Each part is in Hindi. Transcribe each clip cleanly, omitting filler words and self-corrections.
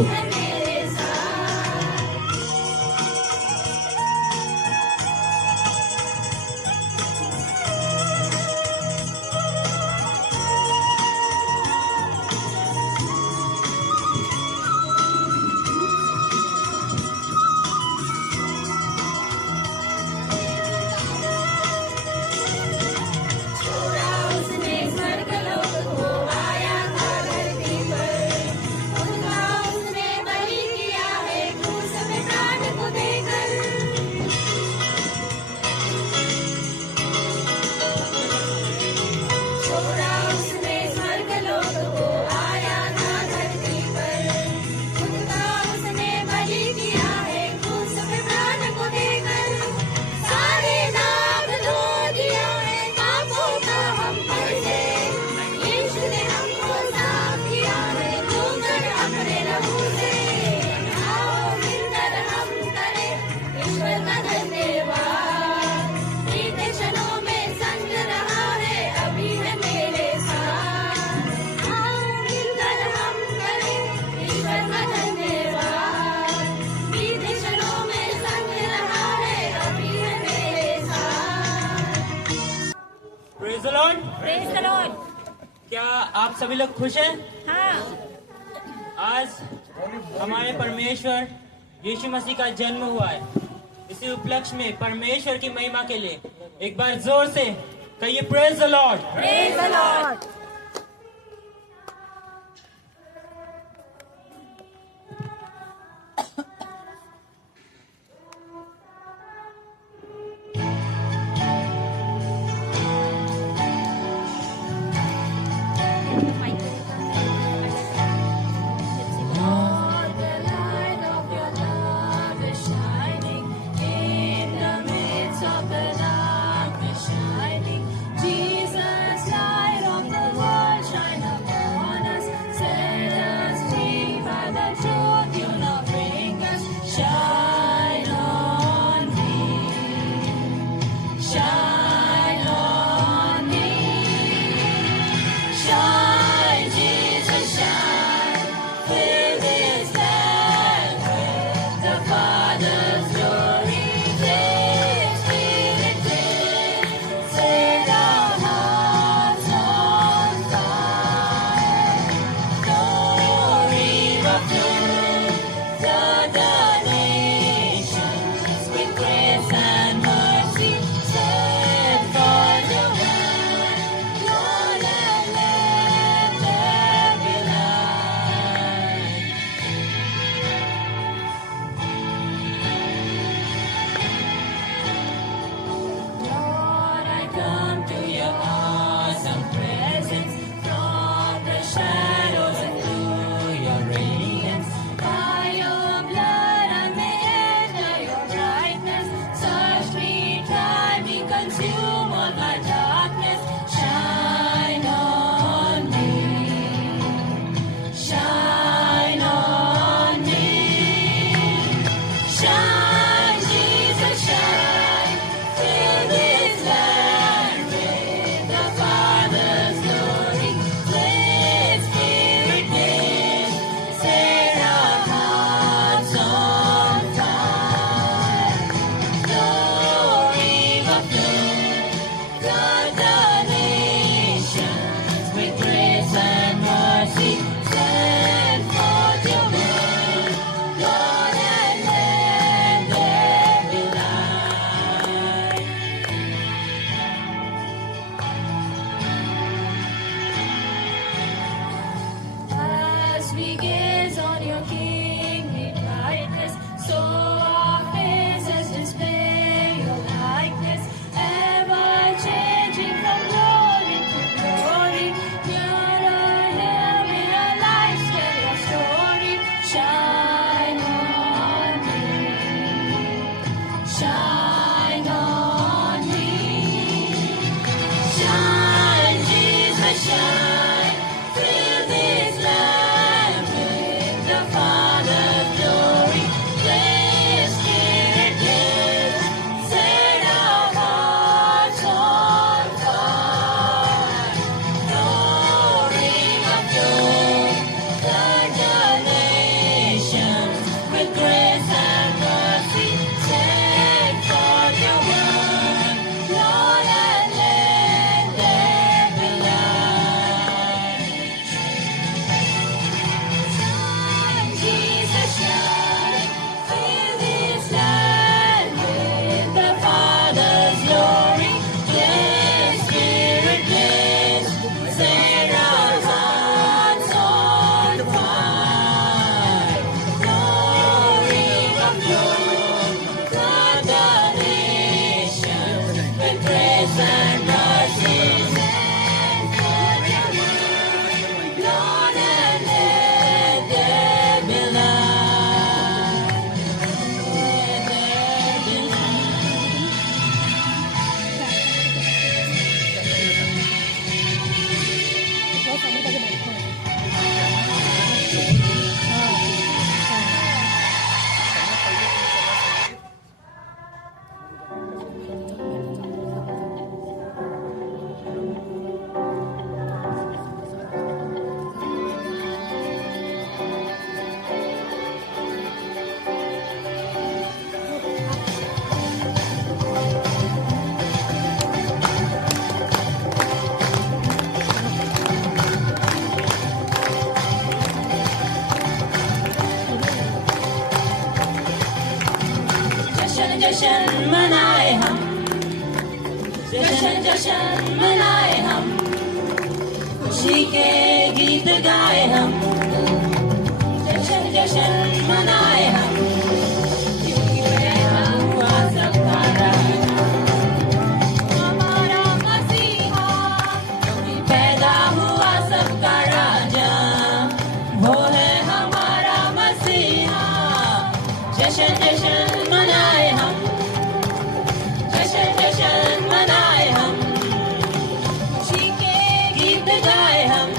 को। Praise the Lord. Praise the Lord. क्या आप सभी लोग खुश हैं? हाँ। आज हमारे परमेश्वर यीशु मसीह का जन्म हुआ है। इसी उपलक्ष्य में परमेश्वर की महिमा के लिए एक बार जोर से कहिए praise the Lord. Praise the Lord. Jesus, light of the जश्न मनाए हम, जश्न जश्न मनाए हम, खुशी के गीत गाए हम, जश्न जश्न मनाए हम, क्योंकि पैदा हुआ सबका राजा, हमारा मसीहा, क्योंकि पैदा हुआ सबका राजा, वो है हमारा मसीहा। जश्न जश्न मनाए हम, जश्न जश्न मनाए हम, खुशी के गीत गाए हम,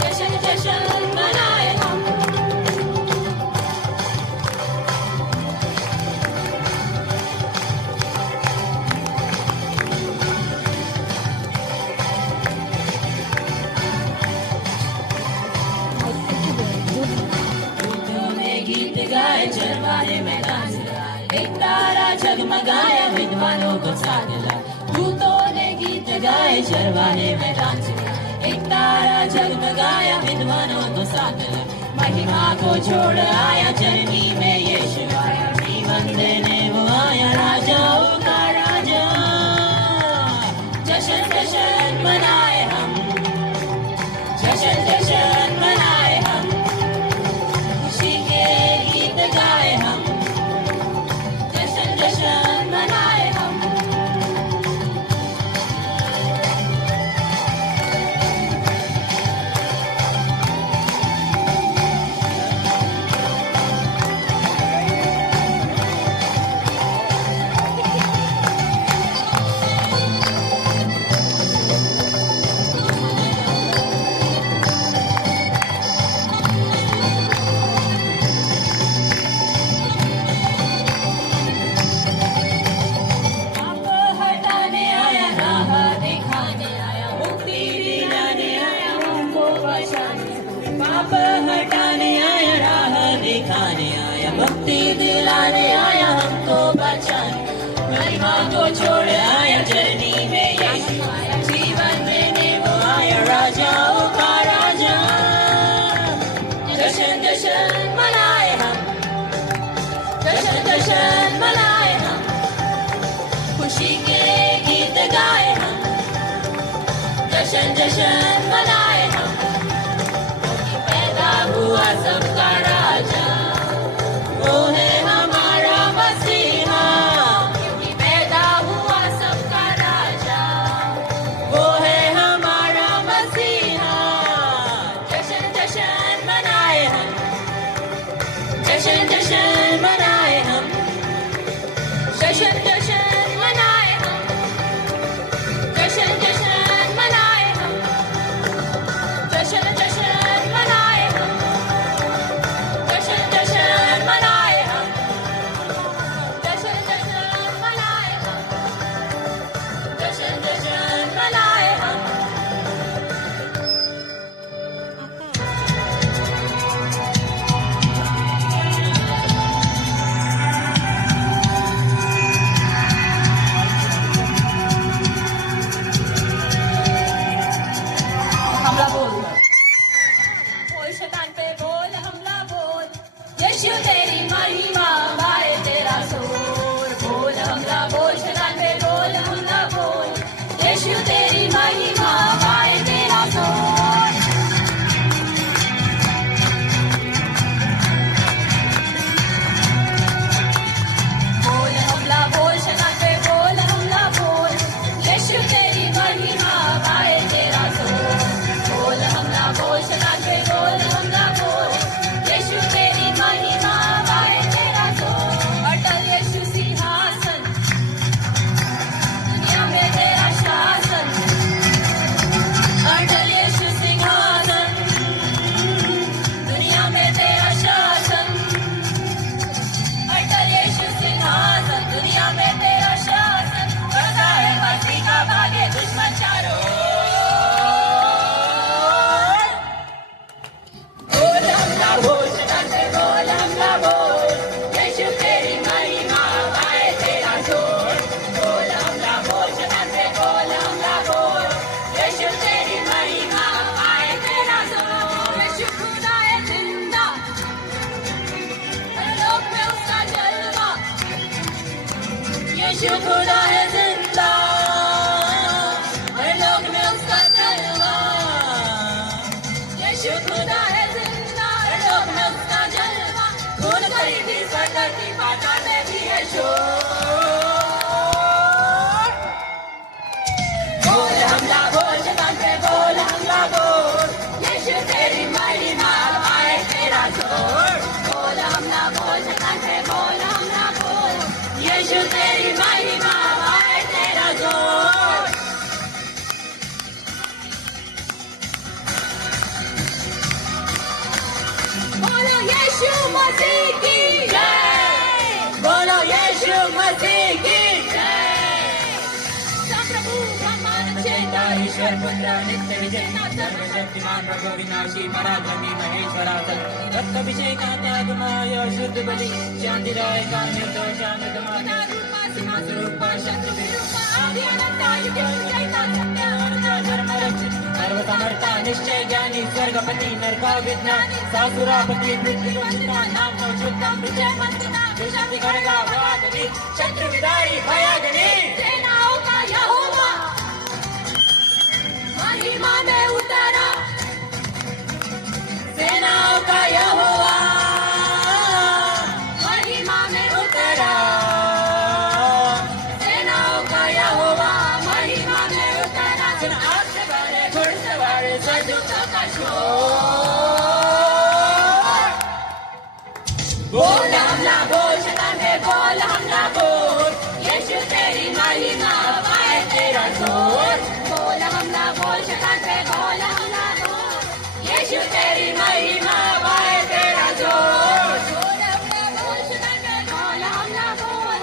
जश्न जश्न मनाए हम। दूतों ने गीत गाए, चरवाहे मैदान सजाए, एक तारा जगमगाया, विद्वानों को साथ लाए। दूतों ने गीत गाए, चरवाहे मैदान सजाए, एक तारा जगमगाया, विद्वानों को साथ लाए। महिमा को छोड़ आया, चरनी में यीशु आया, जीवन देने वो आया, राजाओं का राजा। जश्न जश्न मनाए हम, जश्न जश्न मनाए हम, खुशी के गीत गाए हम, जश्न जश्न मनाए हम। पाप हटाने आया, राह दिखाने आया, मुक्ति दिलाने आया, हमको बचाने। पाप हटाने आया, राह दिखाने आया, मुक्ति दिलाने आया, हमको बचाने। महिमा को छोड़ आया, चरनी में यीशु आया, जीवन देने वो आया, राजाओं का राजा। जश्न जश्न मनाए हम, जश्न जश्न मनाए हम, खुशी के गीत गाए हम, जश्न जश्न मनाए हम, क्योंकि पैदा हुआ सबका राजा, वो है हमारा मसीहा। क्योंकि पैदा हुआ सबका राजा, वो है हमारा मसीहा। जश्न जश्न मनाए हम, जश्न जश्न मनाए हम, जश्न जश्न मनाए हम, जश्न जश्न मनाए हम, जश्न जश्न मनाए हम, जश्न जश्न मनाए हम, जश्न जश्न मनाए हम, जश्न जश्न मनाए हम। यीशु खुदा है जिंदा, हर लोग में उसका जलवा। यीशु खुदा है जिंदा, हर लोग में उसका जलवा। खून खरीदी सरकती पाता में भी है शोर। बोल हमला बोल शैतान पे बोल हमला बोल, यीशु तेरी महिमा आए तेरा जोर। बोल हमला बोल शैतान पे बोल हमला बोल, यीशु तेरी महिमा आए तेरा जोर। बोलो यीशु मसीह की जय, बोलो यीशु मसीह की जय। प्रभु ब्रह्मांड चेता ईश्वर पुत्र नित्य विजय, सर्वशक्तिमान प्रभु विनाशी पराक्रमी महेश्वरासन, रक्ताभिषेका त्यागमाय शुद्ध बलि, शांति राय का निर्दोषामृतमा सीमा स्वरूपा शक्ति विरूपा आदि अनंता युग जयता सत्य धर्म रक्षक, सर्वसमर्था निश्चय ज्ञानी स्वर्गपति नरका विज्ञान, सासुरापति पृथ्वी वंदिता नाम नो शुद्धम विजय मंदिता, दुष्टि खड़गा वादनी शत्रु विदारी भयाग्नि। सेनाओं का यहोवा महिमा में उतरा, सेनाओं का यहोवा महिमा में उतरा, सेनाओं का यहोवा महिमा में उतरा। सुन आग से भरे घुड़सवार सैनिकों का शोर। बोल हमला बोल शैतान पे बोल हमला बोल, यीशु तेरी महिमा पाए तेरा जोर। बोल हमला बोल शैतान पे बोल हमला बोल, यीशु तेरी महिमा पाए तेरा जोर। बोल हमला बोल शैतान पे बोल हमला बोल,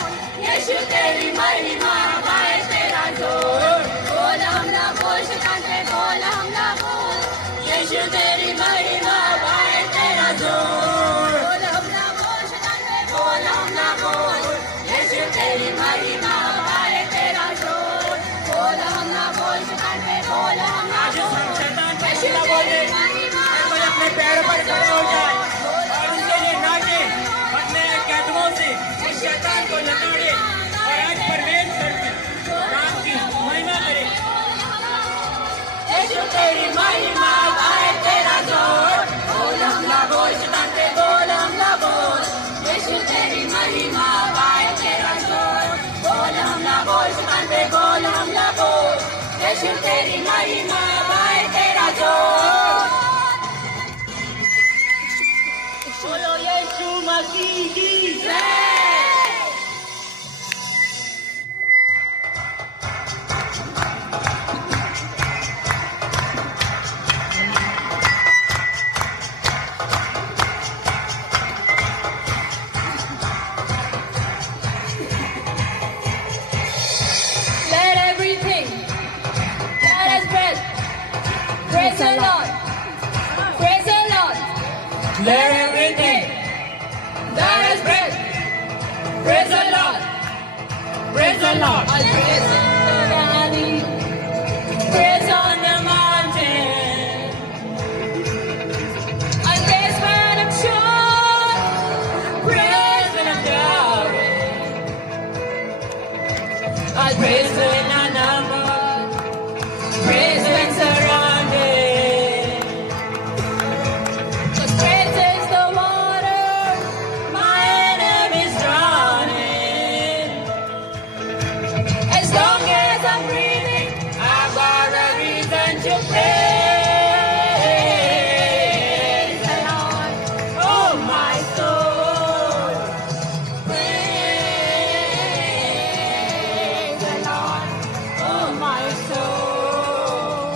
यीशु तेरी महिमा पाए तेरा जोर। बोल हमला बोल शैतान पे बोल हमला बोल, यीशु तेरी महिमा पाए तेरा जोर। बोल हमला बोल शैतान पे बोल हमला बोल, यीशु तेरी महिमा पाए तेरा जोर। बोल हमला बोल शैतान पे बोल हमला बोल, यीशु तेरी महिमा अपने पैरों पर खड़े हो जाए और उनके लिए नाचे, अपने कदमों से इस शैतान को लताड़े और आज परमेश्वर की नाम की महिमा करे। यीशु तेरी महिमा पाए तेरा जोर। बोल हमला बोल शैतान पे बोल हमला बोल, यीशु तेरी महिमा पाए तेरा जोर। बोल हमला बोल शैतान पे बोल हमला बोल, यीशु तेरी महिमा पाए तेरा जोर। बोलो यीशु मसीह की जय। Let everything that has breath praise the Lord. Praise the Lord. Let everything that has breath praise the Lord. Praise the Lord. I'll praise in the valley, praise on the mountain. I'll praise when I'm sure, praise when I'm doubting. I'll praise when I number, praise when surrounded. 'Cause praise is the water my enemies drowning. As long as I'm breathing, I've got a reason to praise the Lord. Oh my soul, praise the Lord. Oh my soul,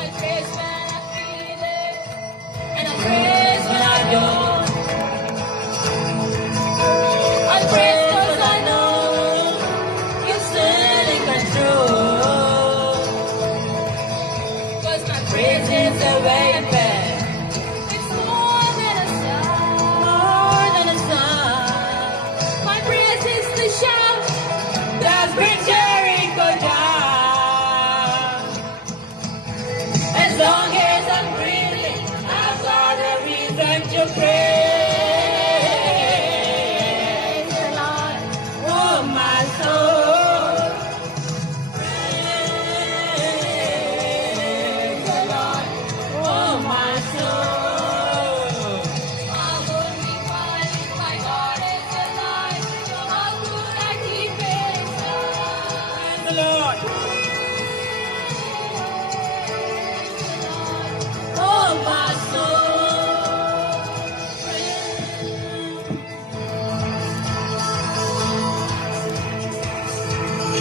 I praise when I feel it, and I praise when I don't. I praise 'cause I know you're still in control. 'Cause my praise is a weapon. It's more than a sound. More than a sound. My praise is the shout that brings Jericho down. As long as I'm breathing, I've got a reason to praise the Lord. Oh my soul. the Lord. Oh, my soul.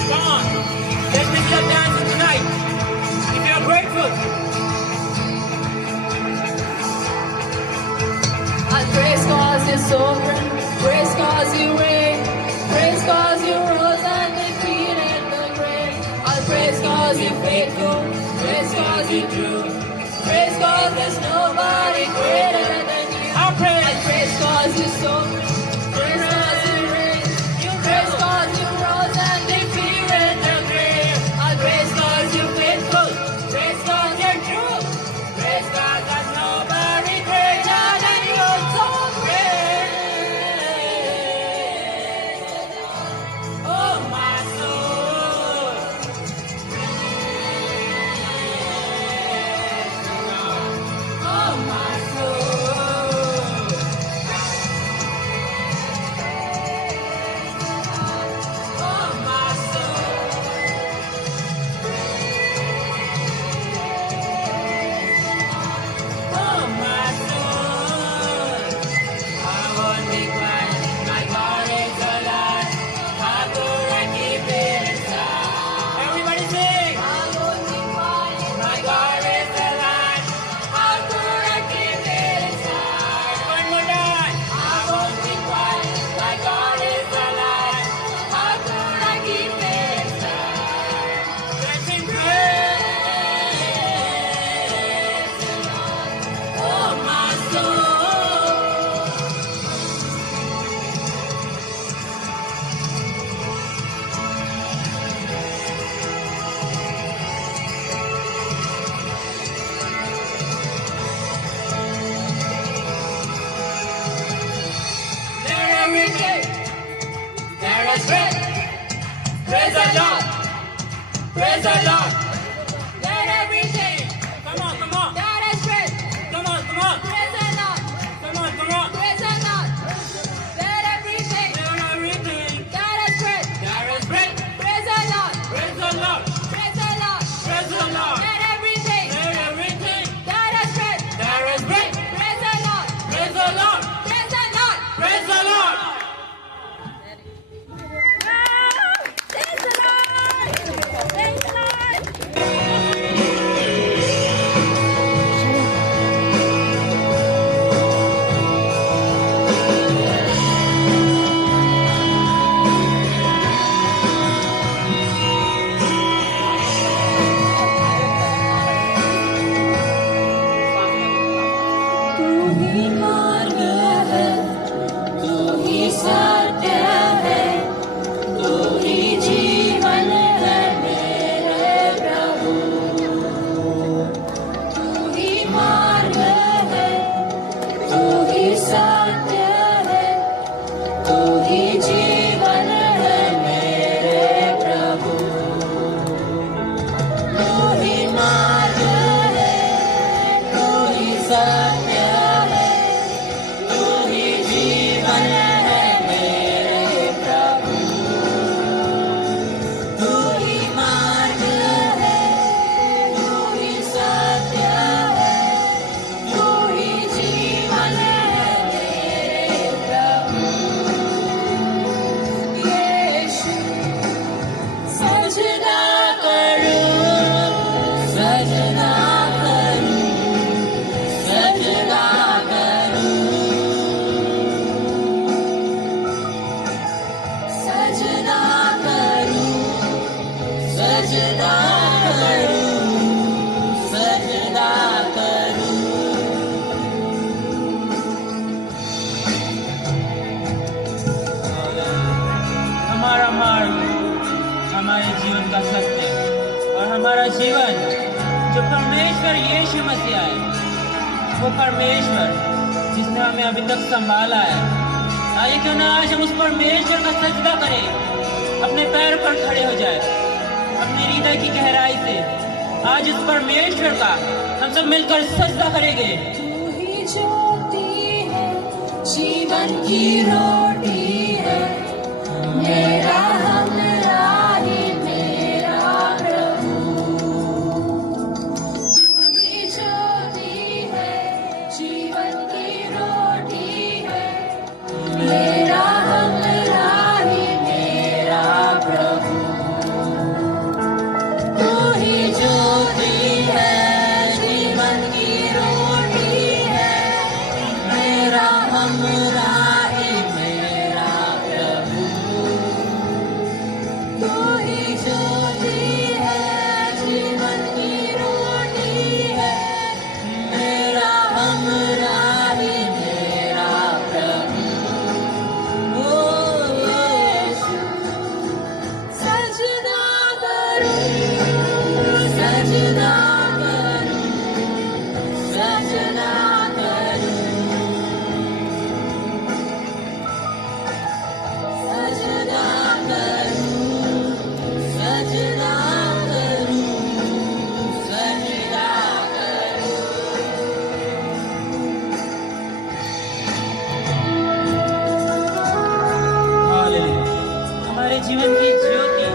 Come on. Let's make that dancing tonight. If you're grateful. I'll praise cause you're sovereign, praise cause you reign, praise cause you rose and defeated the grave. I'll praise cause you're faithful, praise cause you're true, praise cause there's nobody greater than you. I'll praise. I'll praise cause you're sovereign, praise cause you reign, praise cause you rose and defeated the grave. I'll praise cause you're faithful, praise cause you're true, praise cause there's nobody greater than you. So praise, oh my soul. Oh my soul. Oh my soul. Oh my soul. I won't be quiet. My God is alive. How could I keep it inside? Everybody sing. I won't be quiet. My God is alive. How could I keep it inside? One more time. I won't be quiet. My God is alive. How could I keep it inside? Let's sing praise. Oh my soul. Let everything there is strength. Praise the Lord. Praise the Lord. Let everything Come on, come on. that is strength. Come on, come on. Praise the Lord. Come on, come on. Praise the Lord. Let everything Let everything that is strength. that is great. Praise the Lord. Praise the Lord. Praise the Lord. Praise the Lord. Let everything Let everything that is strength. that is great. Praise the Lord. Praise the Lord. Praise the Lord. Praise the Lord. Praise the Lord! Praise the Lord! तू ही मार्ग है, तू ही सत्य है, तू ही जीवन है मेरे प्रभु। तू ही मार्ग है, तू ही सत्य है, तू ही जीवन है मेरे प्रभु। तू ही मार्ग है, तू ही सत्य है, तू ही जीवन है मेरे प्रभु। तू ही मार्ग है, तू ही सत्य है, तू ही जीवन है मेरे प्रभु। यीशु सजना करूं, सजना करूं, सजना करूं, सजना करूं, सजना करूं, सजना करूं। हमारा मार्ग हमारे जीवन का सत्य और हमारा जीवन जो परमेश्वर यीशु मसीह है, वो परमेश्वर जिसने हमें अभी तक संभाला है। आइए क्यों ना आज हम उस परमेश्वर का सजदा करें, अपने पैर पर खड़े हो जाए, अपने हृदय की गहराई से आज उस परमेश्वर का हम सब मिलकर सजदा करेंगे। तू ही ज्योति है, जीवन की रोटी है, मेरा हमराही मेरा तू ही ज्योति है, जीवन की रोटी है, मेरा हमराही मेरा प्रभु। ओ यीशु, सजदा करूं, सजदा करूं, सजदा करूं, सजदा करूं, सजदा करूं, सजदा करूं। हालेलुया। हमारे जीवन की ज्योति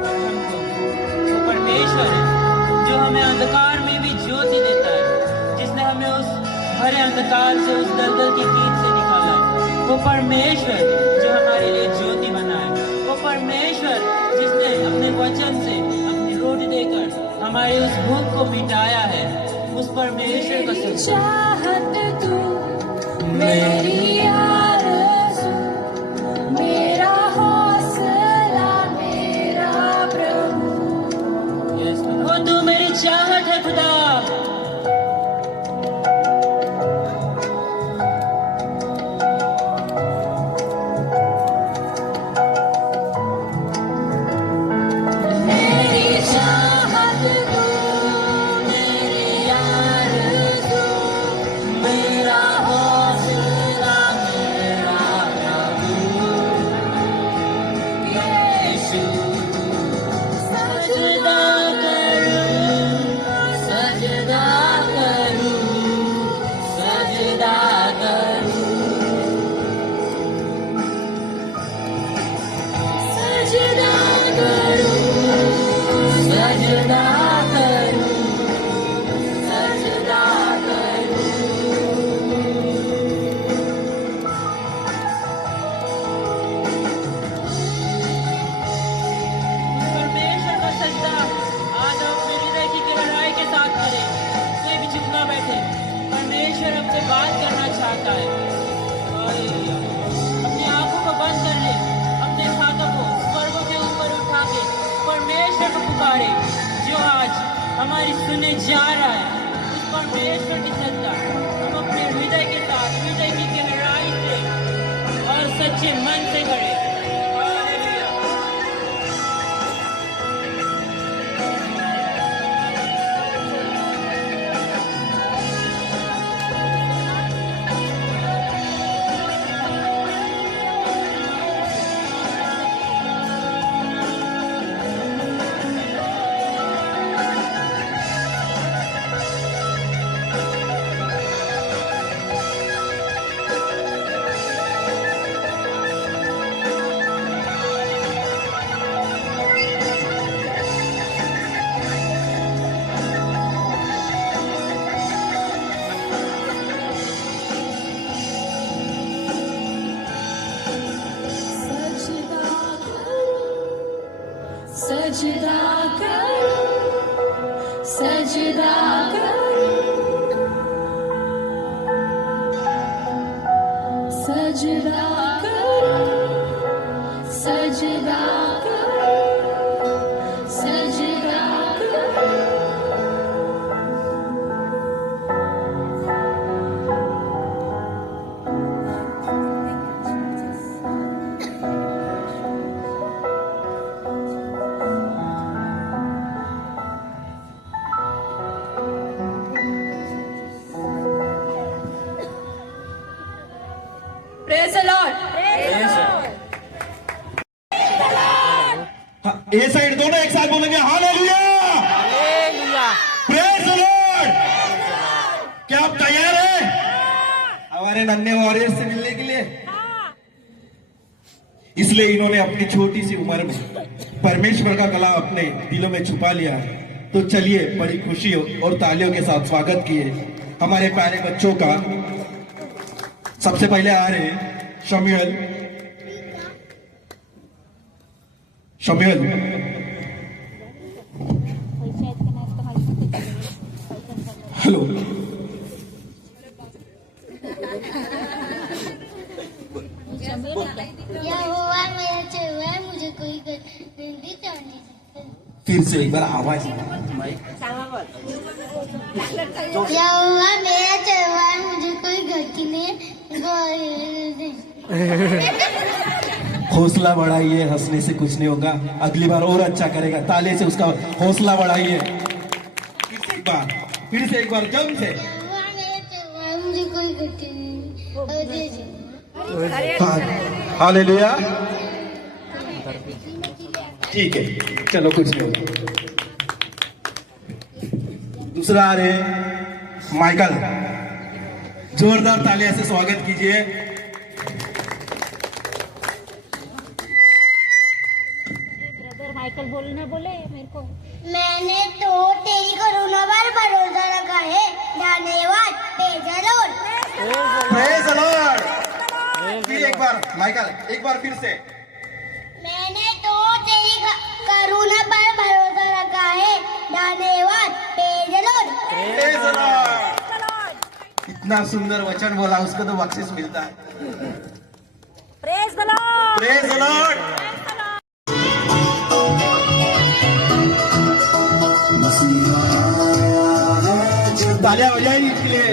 और हमको वो परमेश्वर है जो हमें अंधकार में भी ज्योति देता है, जिसने हमें उस भरे अंधकार से, उस दलदल की कीट से निकाला है। वो परमेश्वर जो हमारे लिए ज्योति बना है, वो परमेश्वर जिसने अपने वचन से, अपनी रोटी देकर हमारी उस भूख को मिटाया है, उस परमेश्वर का मेरी शुक्र। चाहत तू, मेरी आरज़ू, मेरा हौसला, मेरा प्रभु। Yes, Lord. वो तू मेरी चाहत है खुदा। मेरी चाहत तू, मेरी आरज़ू, मेरा हौसला, मेरा प्रभु। यीशु, सजदा करूं, सजदा करूं, सजदा करूं, सजदा करूं, सजदा करूं, सजदा करूं। परमेश्वर का सजदा आज हम अपने हृदय की गहराई के साथ करें। कोई भी चुप ना बैठे। परमेश्वर हमसे बात करना चाहता है। हालेलुया। अपनी आंखों को बंद कर ले, अपने हाथों को स्वर्गों के ऊपर उठा के परमेश्वर को पुकारे जो आज हमारी सुने जा रहा है। उस परमेश्वर की सजदा हम अपने हृदय के साथ, हृदय की गहराई से और सच्चे मन से करें। हालेलुया। सजदा करूं, सजदा करूं, सजदा करूं, सजदा करूं, सजदा करूं। Praise the Lord. हाँ, ए साइड दोनों एक साथ बोलेंगे हालेलुया, प्रेज द लॉर्ड। क्या आप तैयार हैं हमारे नन्हे वॉरियर्स से मिलने के लिए? इसलिए इन्होंने अपनी छोटी सी उम्र में परमेश्वर का कलाम अपने दिलों में छुपा लिया है। तो चलिए बड़ी खुशी और तालियों के साथ स्वागत किए हमारे प्यारे बच्चों का। सबसे पहले आ रहे शम्यूएल। शम्यूएल, हेलो। यहोवा मेरा चेहरा है, मुझे कोई फिर से एक बार आवाज यहोवा मेरा त्योहार मुझे कोई घर की नहीं हौसला बढ़ाइए, हंसने से कुछ नहीं होगा, अगली बार और अच्छा करेगा। ताले से उसका हौसला बढ़ाइए। फिर से एक बार जम से। यहोवा मेरा त्योहार मुझे कोई घर की नहीं। हालेलुया। ठीक है, चलो कुछ नहीं होगा। दूसरा आ रहे माइकल, जोरदार तालियां से स्वागत कीजिए। माइकल बोलना बोले मेरे को। मैंने तो तेरी करुणा पर भरोसा रखा है, धन्यवाद। Praise the Lord. फिर एक बार माइकल, एक बार फिर से। मैंने तो तेरी करुणा पर भरोसा रखा है, धन्यवाद। Praise the Lord. इतना सुंदर वचन बोला, उसको तो बख्शिश मिलता है। Praise the Lord. Praise the Lord. तालियां बजाइए इसके लिए।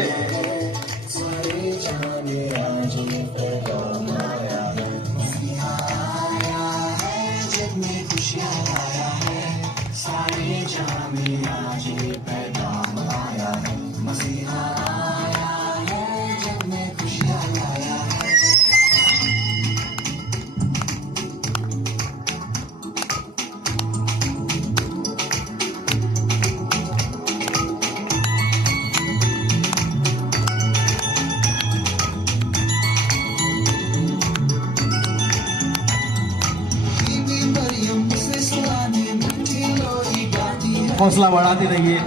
हौसला बढ़ाते रहिए।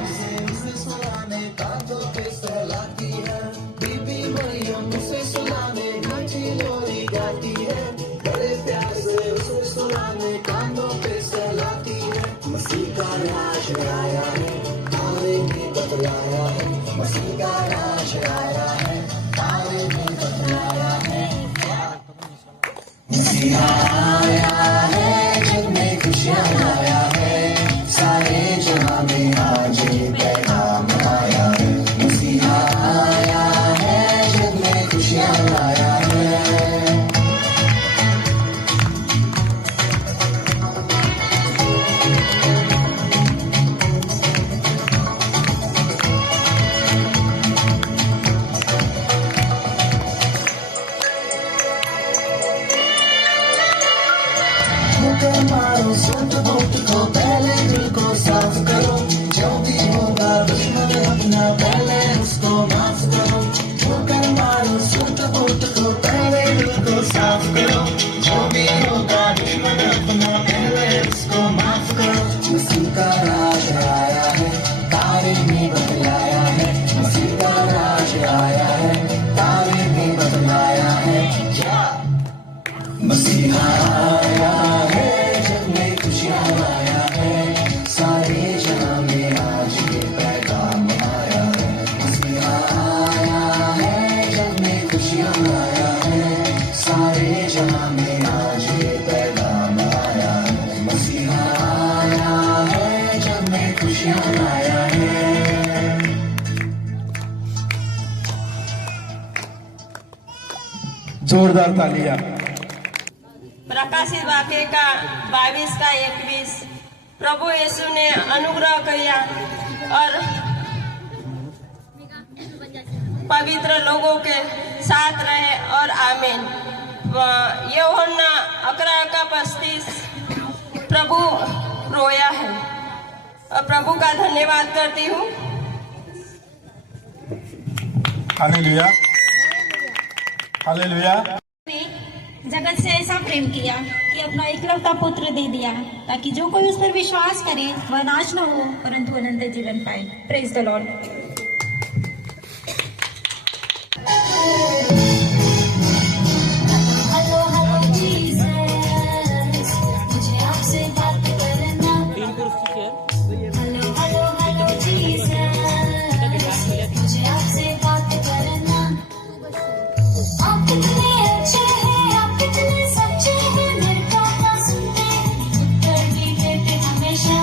जोरदार तालियां। प्रकाशित वाक्य का 22 का 21। प्रभु यीशु ने अनुग्रह किया और पवित्र लोगों के साथ रहे और आमीन। यूहन्ना 11 का 35। प्रभु रोया है और प्रभु का धन्यवाद करती हूँ। Hallelujah, hallelujah. जगत से ऐसा प्रेम किया कि अपना एकलौता पुत्र दे दिया, ताकि जो कोई उस पर विश्वास करे वह नाश न हो परंतु अनंत जीवन पाए। Praise the Lord. मुझे आपसे बात करना। मुझे आपसे बात करना। आप कितने अच्छे हैं, आप कितने सच्चे हैं, मेरे प्रार्थना सुनते हैं, उत्तर भी देते हमेशा।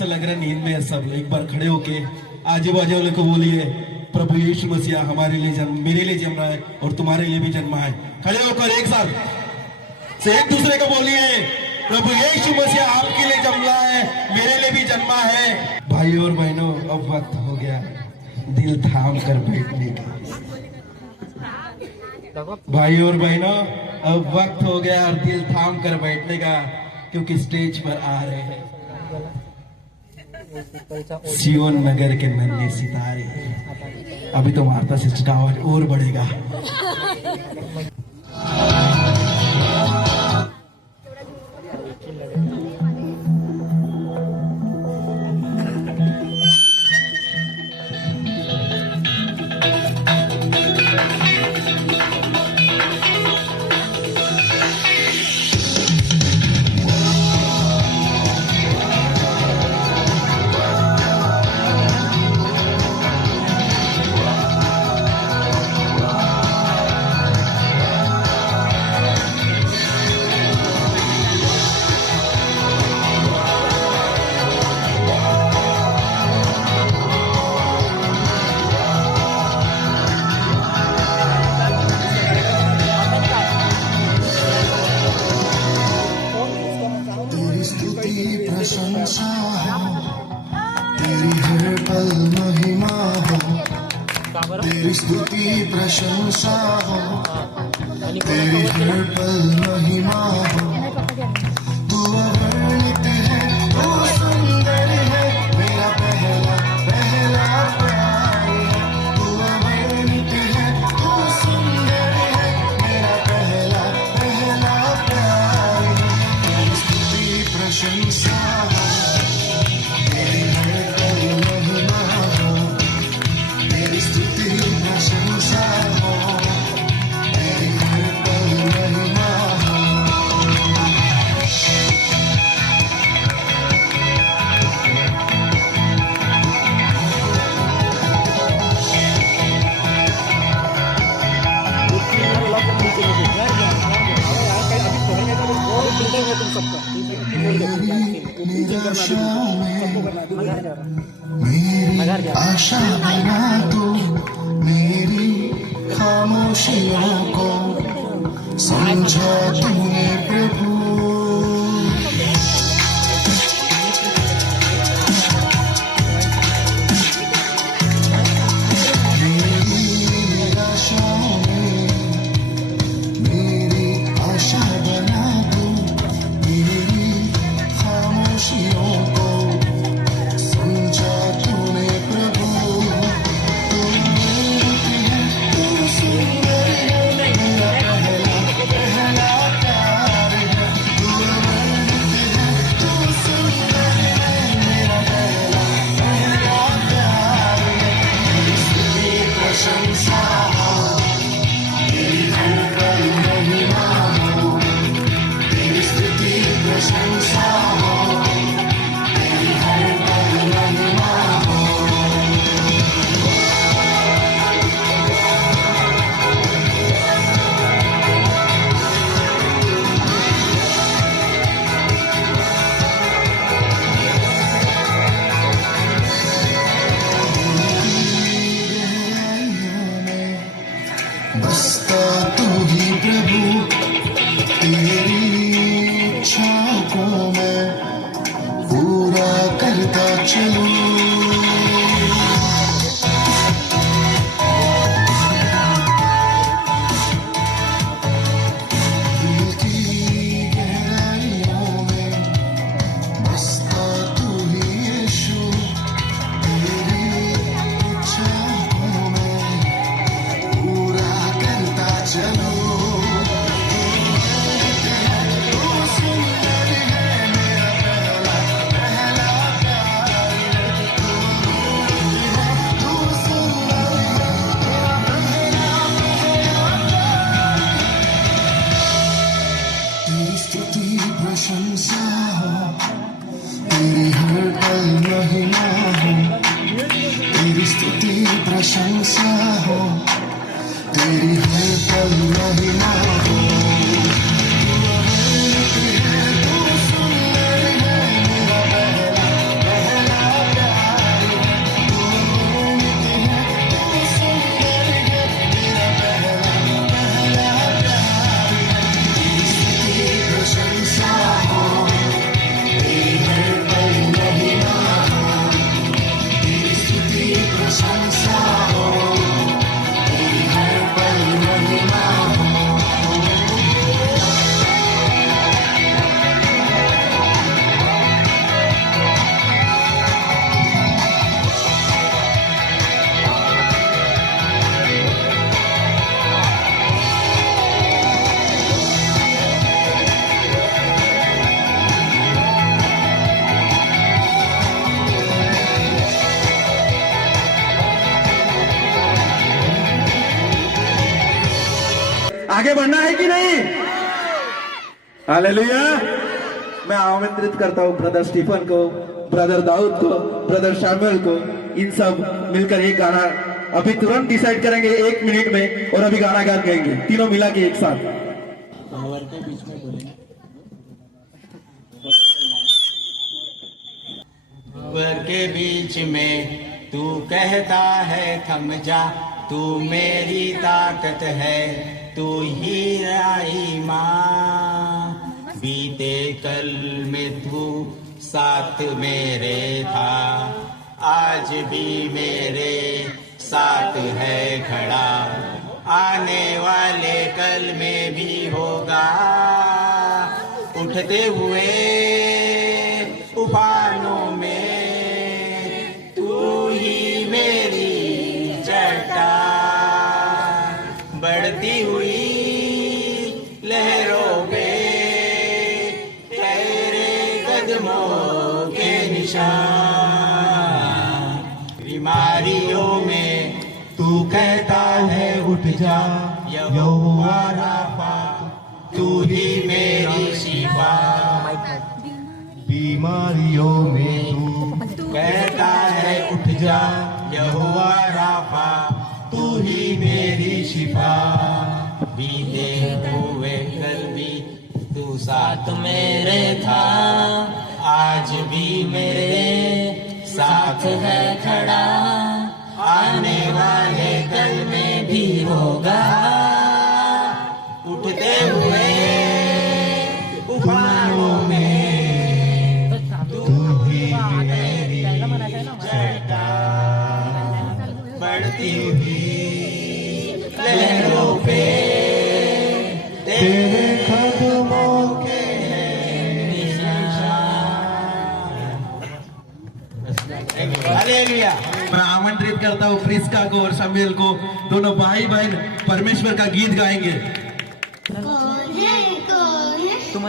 ऐसा लग रहा है नींद में है सब। एक बार खड़े होके आजू बाजू वाले को बोलिए, प्रभु यीशु मसीहा हमारे लिए जन्म, मेरे लिए जन्मा है और तुम्हारे लिए भी जन्मा है। खड़े होकर एक साथ से एक दूसरे को बोलिए, प्रभु यीशु मसीहा आपके लिए जन्मा है, मेरे लिए भी जन्मा है। भाई और बहनों, अब वक्त हो गया दिल थाम कर बैठने का। भाई और बहनों, अब वक्त हो गया और दिल थाम कर बैठने का, क्योंकि स्टेज पर आ रहे हैं सियोन नगर के नन्हे सितारे। अभी तो मारता से आवाज और बढ़ेगा। प्रशंसा हो, तेरी हर पल महिमा हो, तेरी स्तुति प्रशंसा हो, तेरी हर पल महिमा हो। तू अवर्णित है, तू सुंदर है, मेरा पहला पहला प्यार है। तू अवर्णित है, तू सुंदर है, मेरा पहला पहला प्यार है। तेरी स्तुति प्रशंसा हो, तेरी हर पल महिमा हो, तेरी स्तुति प्रशंसा हो, तेरी हर पल महिमा हो। निराशाओं में मेरी आशा बना दो, मेरी खामोशियों को समझा तूने प्रभु। मेरी निराशाओं में मेरी आशा बना दो, मेरी खामोशियों को समझा तूने प्रभु। तू मेरी है, तू सुंदर है, मेरा पहला पहला प्यार है। तू अवर्णित है, तू सुंदर है, मेरा पहला पहला प्यार है। तेरी स्तुति प्रशंसा हो, तेरी हर पल महिमा हो, तेरी स्तुति प्रशंसा हो, तेरी हर पल महिमा हो। बसता तू ही प्रभु, तेरी इच्छाओं को मैं पूरा करता चलूं। दिल की गहराइयों में बसता तू ही यीशु, तेरी इच्छाओं को मैं पूरा करता चलूं। तू सुंदर है, मेरा पहला पहला प्यार है। आगे बढ़ना है कि नहीं? हालेलुया। मैं आमंत्रित करता हूँ ब्रदर स्टीफन को, ब्रदर दाऊद को, ब्रदर शैमुअल को, इन सब मिलकर एक गाना अभी तुरंत डिसाइड करेंगे 1 मिनट में, और अभी गाना गा गाएंगे तीनों मिला के एक साथ। वर के बीच में तू कहता है थम जा, तू मेरी ताकत है, तू ही आई माँ। बीते कल में तू साथ मेरे था, आज भी मेरे साथ है खड़ा, आने वाले कल में भी होगा। उठते हुए तूफानों में तू ही मेरी चट्टान, बढ़ती हुई लहरों पे तेरे कदमों के निशान। बीमारियों में तू कहता है उठ जा, यहोवा राफा, तू ही मेरी शिफा। बीमारियों में तू कहता है उठ जा, यहोवा राफा, तू ही मेरी शिफा। बीते हुए कल भी तू साथ मेरे था, आज भी मेरे साथ है खड़ा, आने वाले कल में भी होगा। उठते हुए तूफानों में तू ही मेरी चट्टान, बढ़ती हुई लहरों पे तेरे कदमों के निशान। हालेलुया। मैं आमंत्रित करता हूँ प्रिस्का को और शम्यूएल को, दोनों भाई बहन परमेश्वर का गीत गाएंगे। कौन है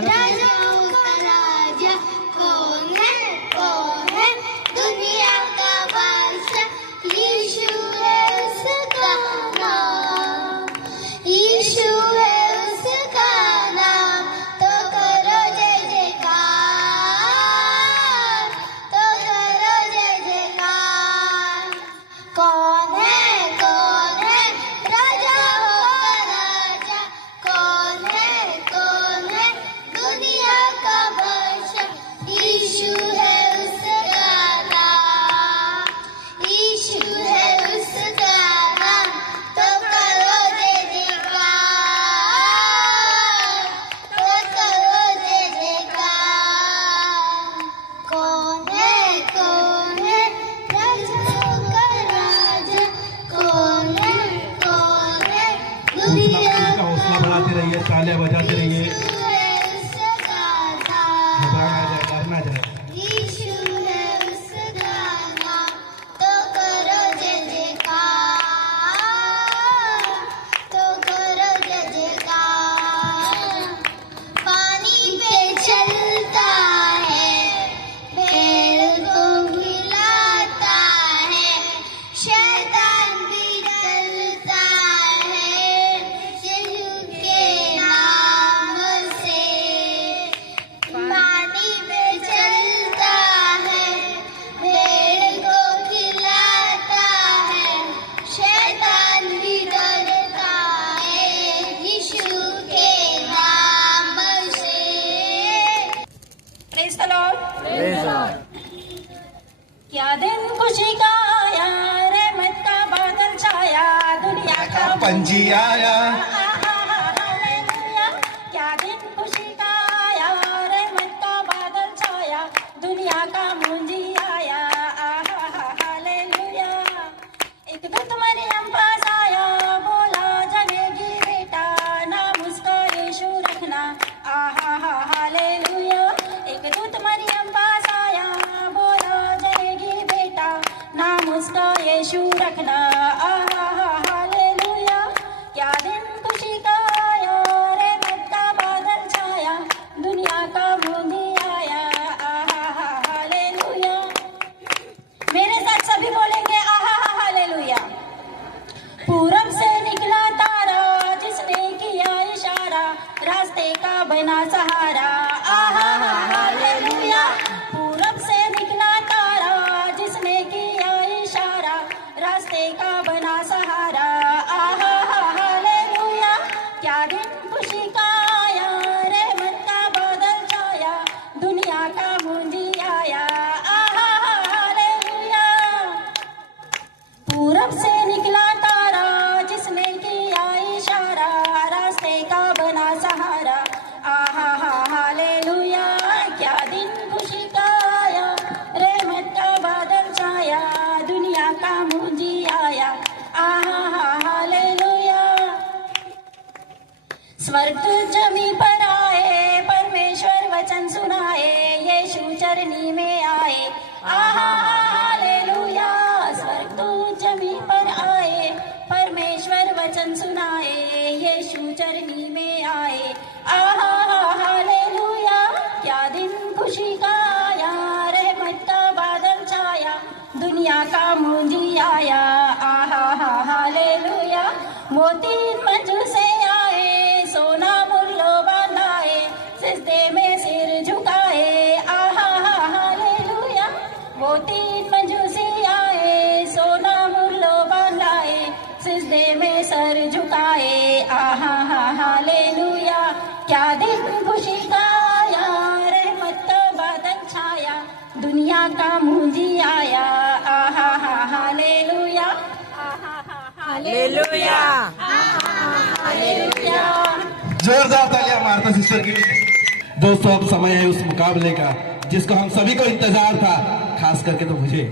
राजाओं का राजा, कौन है दुनिया का बादशाह। यीशु है उसका नाम, यीशु है उसका नाम। तो करो जय जयकार, तो करो जय जयकार। कौन है राजाओं का राजा, कौन है दुनिया का बादशाह। यीशु है उसका नाम, यीशु है उसका नाम। तो करो जय जयकार, तो करो जय जयकार। कौन है राजाओं का राजा, कौन है दुनिया का हौसला बढ़ाते रहिए, तालियां बजाते रहिए, डरना जाए। यीशु है उसका नाम। तो करो जय जयकार, तो करो जय जयकार। पानी पे चलता है, पेड़ को हिलाता है, शैतान भी डरता है यीशु के नाम से। पानी पे चलता है, पेड़ को खिलाता है, शैतान भी डरता है यीशु के नाम से। Praise the Lord. क्या दिन खुशी का आया, रहमत का बादल छाया, दुनिया का पंजी आया, हालेलुया। क्या दिन खुशी का आया, रहमत का बादल छाया, दुनिया का मुंजी आया, हालेलुया। एक दूत मरियम पास आया, बोला जनेगी बेटा, नाम उसका यीशु रखना, हालेलुया। एक दूत मरियम पास आया, बोला जनेगी बेटा, नाम उसका यीशु रखना, हालेलुया। क्या दिन खुशी का आया, रहमत का बादल छाया, दुनिया का मुंजी आया, हालेलुया। मेरे साथ सभी बोलेंगे हालेलुया। पूरब से निकला तारा, जिसने किया का मुंजी आया, आहा हा हालेलुया। मोती मंजू से आए, सोना मूल्यवान लाए, सिजदे में सिर झुकाए, आहा हा हालेलुया। मोती मंजू से आए, सोना मूल्यवान लाए, सिजदे में सर झुकाए, आहा हा हालेलुया। क्या दिन खुशी का आया, रहमत का बादल छाया, दुनिया का मुंजी आया, आहा हा हालेलुया, आहा हा हालेलुया, हालेलुया। जोरदार तालियां मारता सिस्टर के लिए। दोस्तों, अब समय है उस मुकाबले का जिसको हम सभी को इंतजार था, खास करके तो मुझे।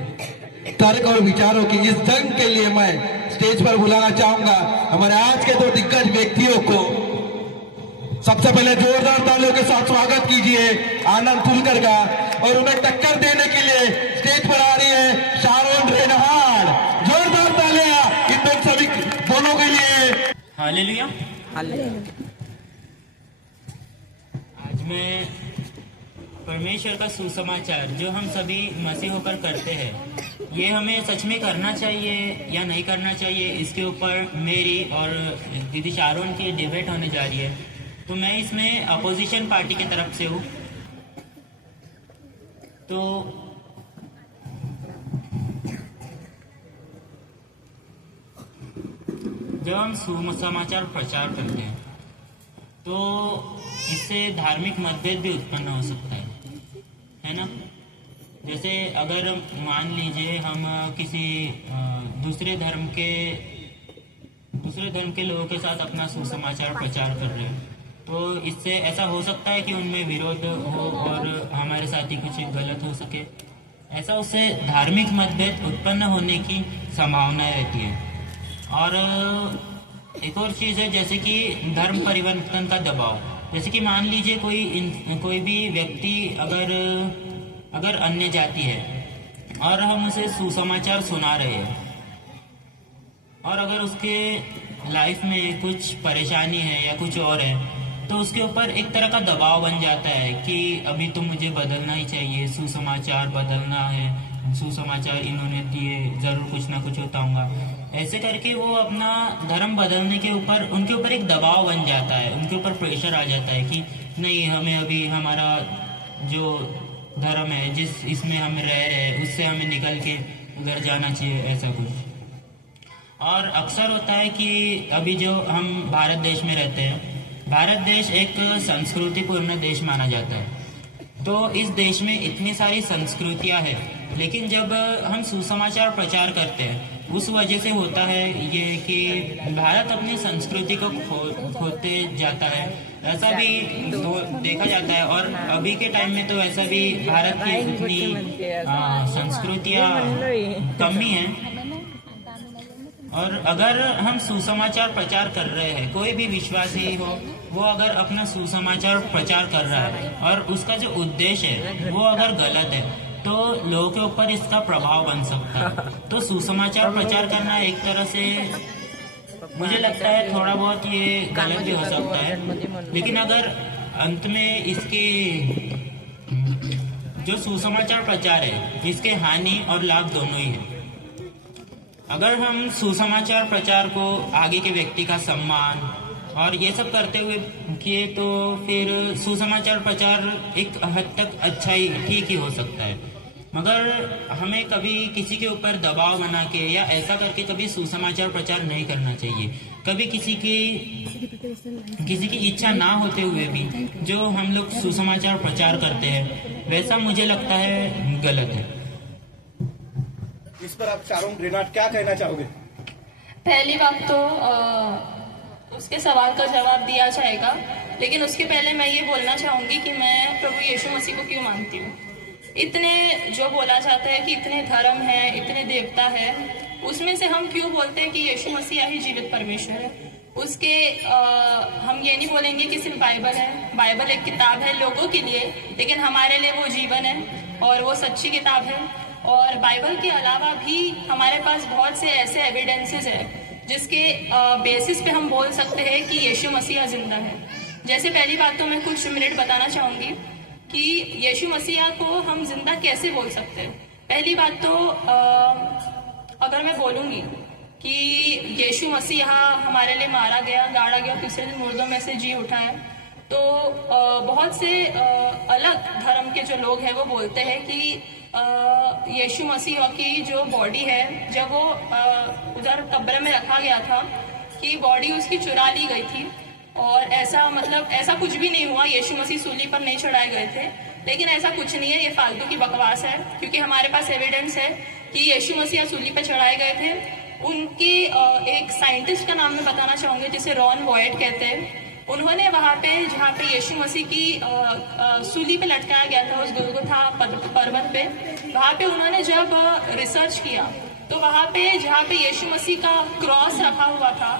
तर्क और विचारों की इस जंग के लिए मैं स्टेज पर बुलाना चाहूंगा हमारे आज के 2 दिग्गज व्यक्तियों को। सबसे पहले जोरदार तालियों के साथ स्वागत कीजिए आनंद फुलकर का, और उन्हें टक्कर देने के लिए स्टेज पर आ रही है शारोन रेनहार। जोरदार तालियां इन सभी दोनों के लिए। हालेलुया। आज मैं परमेश्वर का सुसमाचार जो हम सभी मसीह होकर करते हैं, ये हमें सच में करना चाहिए या नहीं करना चाहिए, इसके ऊपर मेरी और दीदी शारोन की डिबेट होने जा रही है। तो मैं इसमें अपोजिशन पार्टी की तरफ से हूँ। तो जब हम सुसमाचार प्रचार करते हैं तो इससे धार्मिक मतभेद भी उत्पन्न हो सकता है ना। जैसे अगर मान लीजिए हम किसी दूसरे धर्म के लोगों के साथ अपना सुसमाचार प्रचार कर रहे हैं, तो इससे ऐसा हो सकता है कि उनमें विरोध हो और हमारे साथ ही कुछ गलत हो सके। ऐसा उससे धार्मिक मतभेद उत्पन्न होने की संभावना रहती है। और एक और चीज़ है जैसे कि धर्म परिवर्तन का दबाव। जैसे कि मान लीजिए कोई भी व्यक्ति अगर अन्य जाति है और हम उसे सुसमाचार सुना रहे हैं, और अगर उसके लाइफ में कुछ परेशानी है या कुछ और है, तो उसके ऊपर एक तरह का दबाव बन जाता है कि अभी तो मुझे बदलना ही चाहिए, सुसमाचार बदलना है, सुसमाचार इन्होंने दिए, जरूर कुछ ना कुछ होता होगा। ऐसे करके वो अपना धर्म बदलने के ऊपर उनके ऊपर एक दबाव बन जाता है, उनके ऊपर प्रेशर आ जाता है कि नहीं, हमें अभी हमारा जो धर्म है जिस इसमें हम रह रहे हैं उससे हमें निकल के उधर जाना चाहिए, ऐसा कुछ। और अक्सर होता है कि अभी जो हम भारत देश में रहते हैं, भारत देश एक संस्कृतिपूर्ण देश माना जाता है। तो इस देश में इतनी सारी संस्कृतियां हैं, लेकिन जब हम सुसमाचार प्रचार करते हैं उस वजह से होता है ये कि भारत अपनी संस्कृति को खोते जाता है। ऐसा भी देखा जाता है, और अभी के टाइम में तो ऐसा भी भारत की इतनी संस्कृतियां कम ही हैं। और अगर हम सुसमाचार प्रचार कर रहे हैं, कोई भी विश्वासी हो वो अगर अपना सुसमाचार प्रचार कर रहा है और उसका जो उद्देश्य है वो अगर गलत है, तो लोगों के ऊपर इसका प्रभाव बन सकता है। तो सुसमाचार प्रचार करना एक तरह से मुझे लगता है थोड़ा बहुत ये गलत भी हो सकता है, लेकिन अगर अंत में इसके जो सुसमाचार प्रचार है इसके हानि और लाभ दोनों ही है। अगर हम सुसमाचार प्रचार को आगे के व्यक्ति का सम्मान और ये सब करते हुए किए तो फिर सुसमाचार प्रचार एक हद तक अच्छा ही ठीक ही हो सकता है। मगर हमें कभी किसी के ऊपर दबाव बना के या ऐसा करके कभी सुसमाचार प्रचार नहीं करना चाहिए। कभी किसी की इच्छा ना होते हुए भी जो हम लोग सुसमाचार प्रचार करते हैं वैसा मुझे लगता है गलत है। इस पर आप शारोन रेनहार क्या कहना चाहोगे? पहली बात तो उसके सवाल का जवाब दिया जाएगा, लेकिन उसके पहले मैं ये बोलना चाहूँगी कि मैं प्रभु यीशु मसीह को क्यों मानती हूँ। इतने जो बोला जाता है कि इतने धर्म हैं, इतने देवता हैं, उसमें से हम क्यों बोलते हैं कि यीशु मसीह ही जीवित परमेश्वर है। उसके हम ये नहीं बोलेंगे कि सिर्फ बाइबल है। बाइबल एक किताब है लोगों के लिए, लेकिन हमारे लिए वो जीवन है और वो सच्ची किताब है। और बाइबल के अलावा भी हमारे पास बहुत से ऐसे एविडेंसेस हैं जिसके बेसिस पे हम बोल सकते हैं कि यीशु मसीह जिंदा है। जैसे पहली बात तो मैं कुछ मिनट बताना चाहूँगी कि यीशु मसीह को हम जिंदा कैसे बोल सकते हैं। पहली बात तो अगर मैं बोलूँगी कि यीशु मसीह यहाँ हमारे लिए मारा गया, गाड़ा गया, तीसरे दिन मुर्दों में से जी उठा है, तो बहुत से अलग धर्म के जो लोग हैं वो बोलते हैं कि यीशु मसीह की जो बॉडी है, जब वो उधर कब्र में रखा गया था, कि बॉडी उसकी चुरा ली गई थी, और ऐसा मतलब ऐसा कुछ भी नहीं हुआ, यीशु मसीह सूली पर नहीं चढ़ाए गए थे। लेकिन ऐसा कुछ नहीं है, ये फालतू की बकवास है, क्योंकि हमारे पास एविडेंस है कि यीशु मसीह सूली पर चढ़ाए गए थे। उनके एक साइंटिस्ट का नाम मैं बताना चाहूँगी, जिसे रॉन वॉयट कहते हैं। उन्होंने वहाँ पे, जहाँ पे यीशु मसीह की सूली पे लटकाया गया था, उस गुलगुथा पर्वत पे, वहाँ पे उन्होंने जब रिसर्च किया, तो वहाँ पे जहाँ पे यीशु मसीह का क्रॉस रखा हुआ था,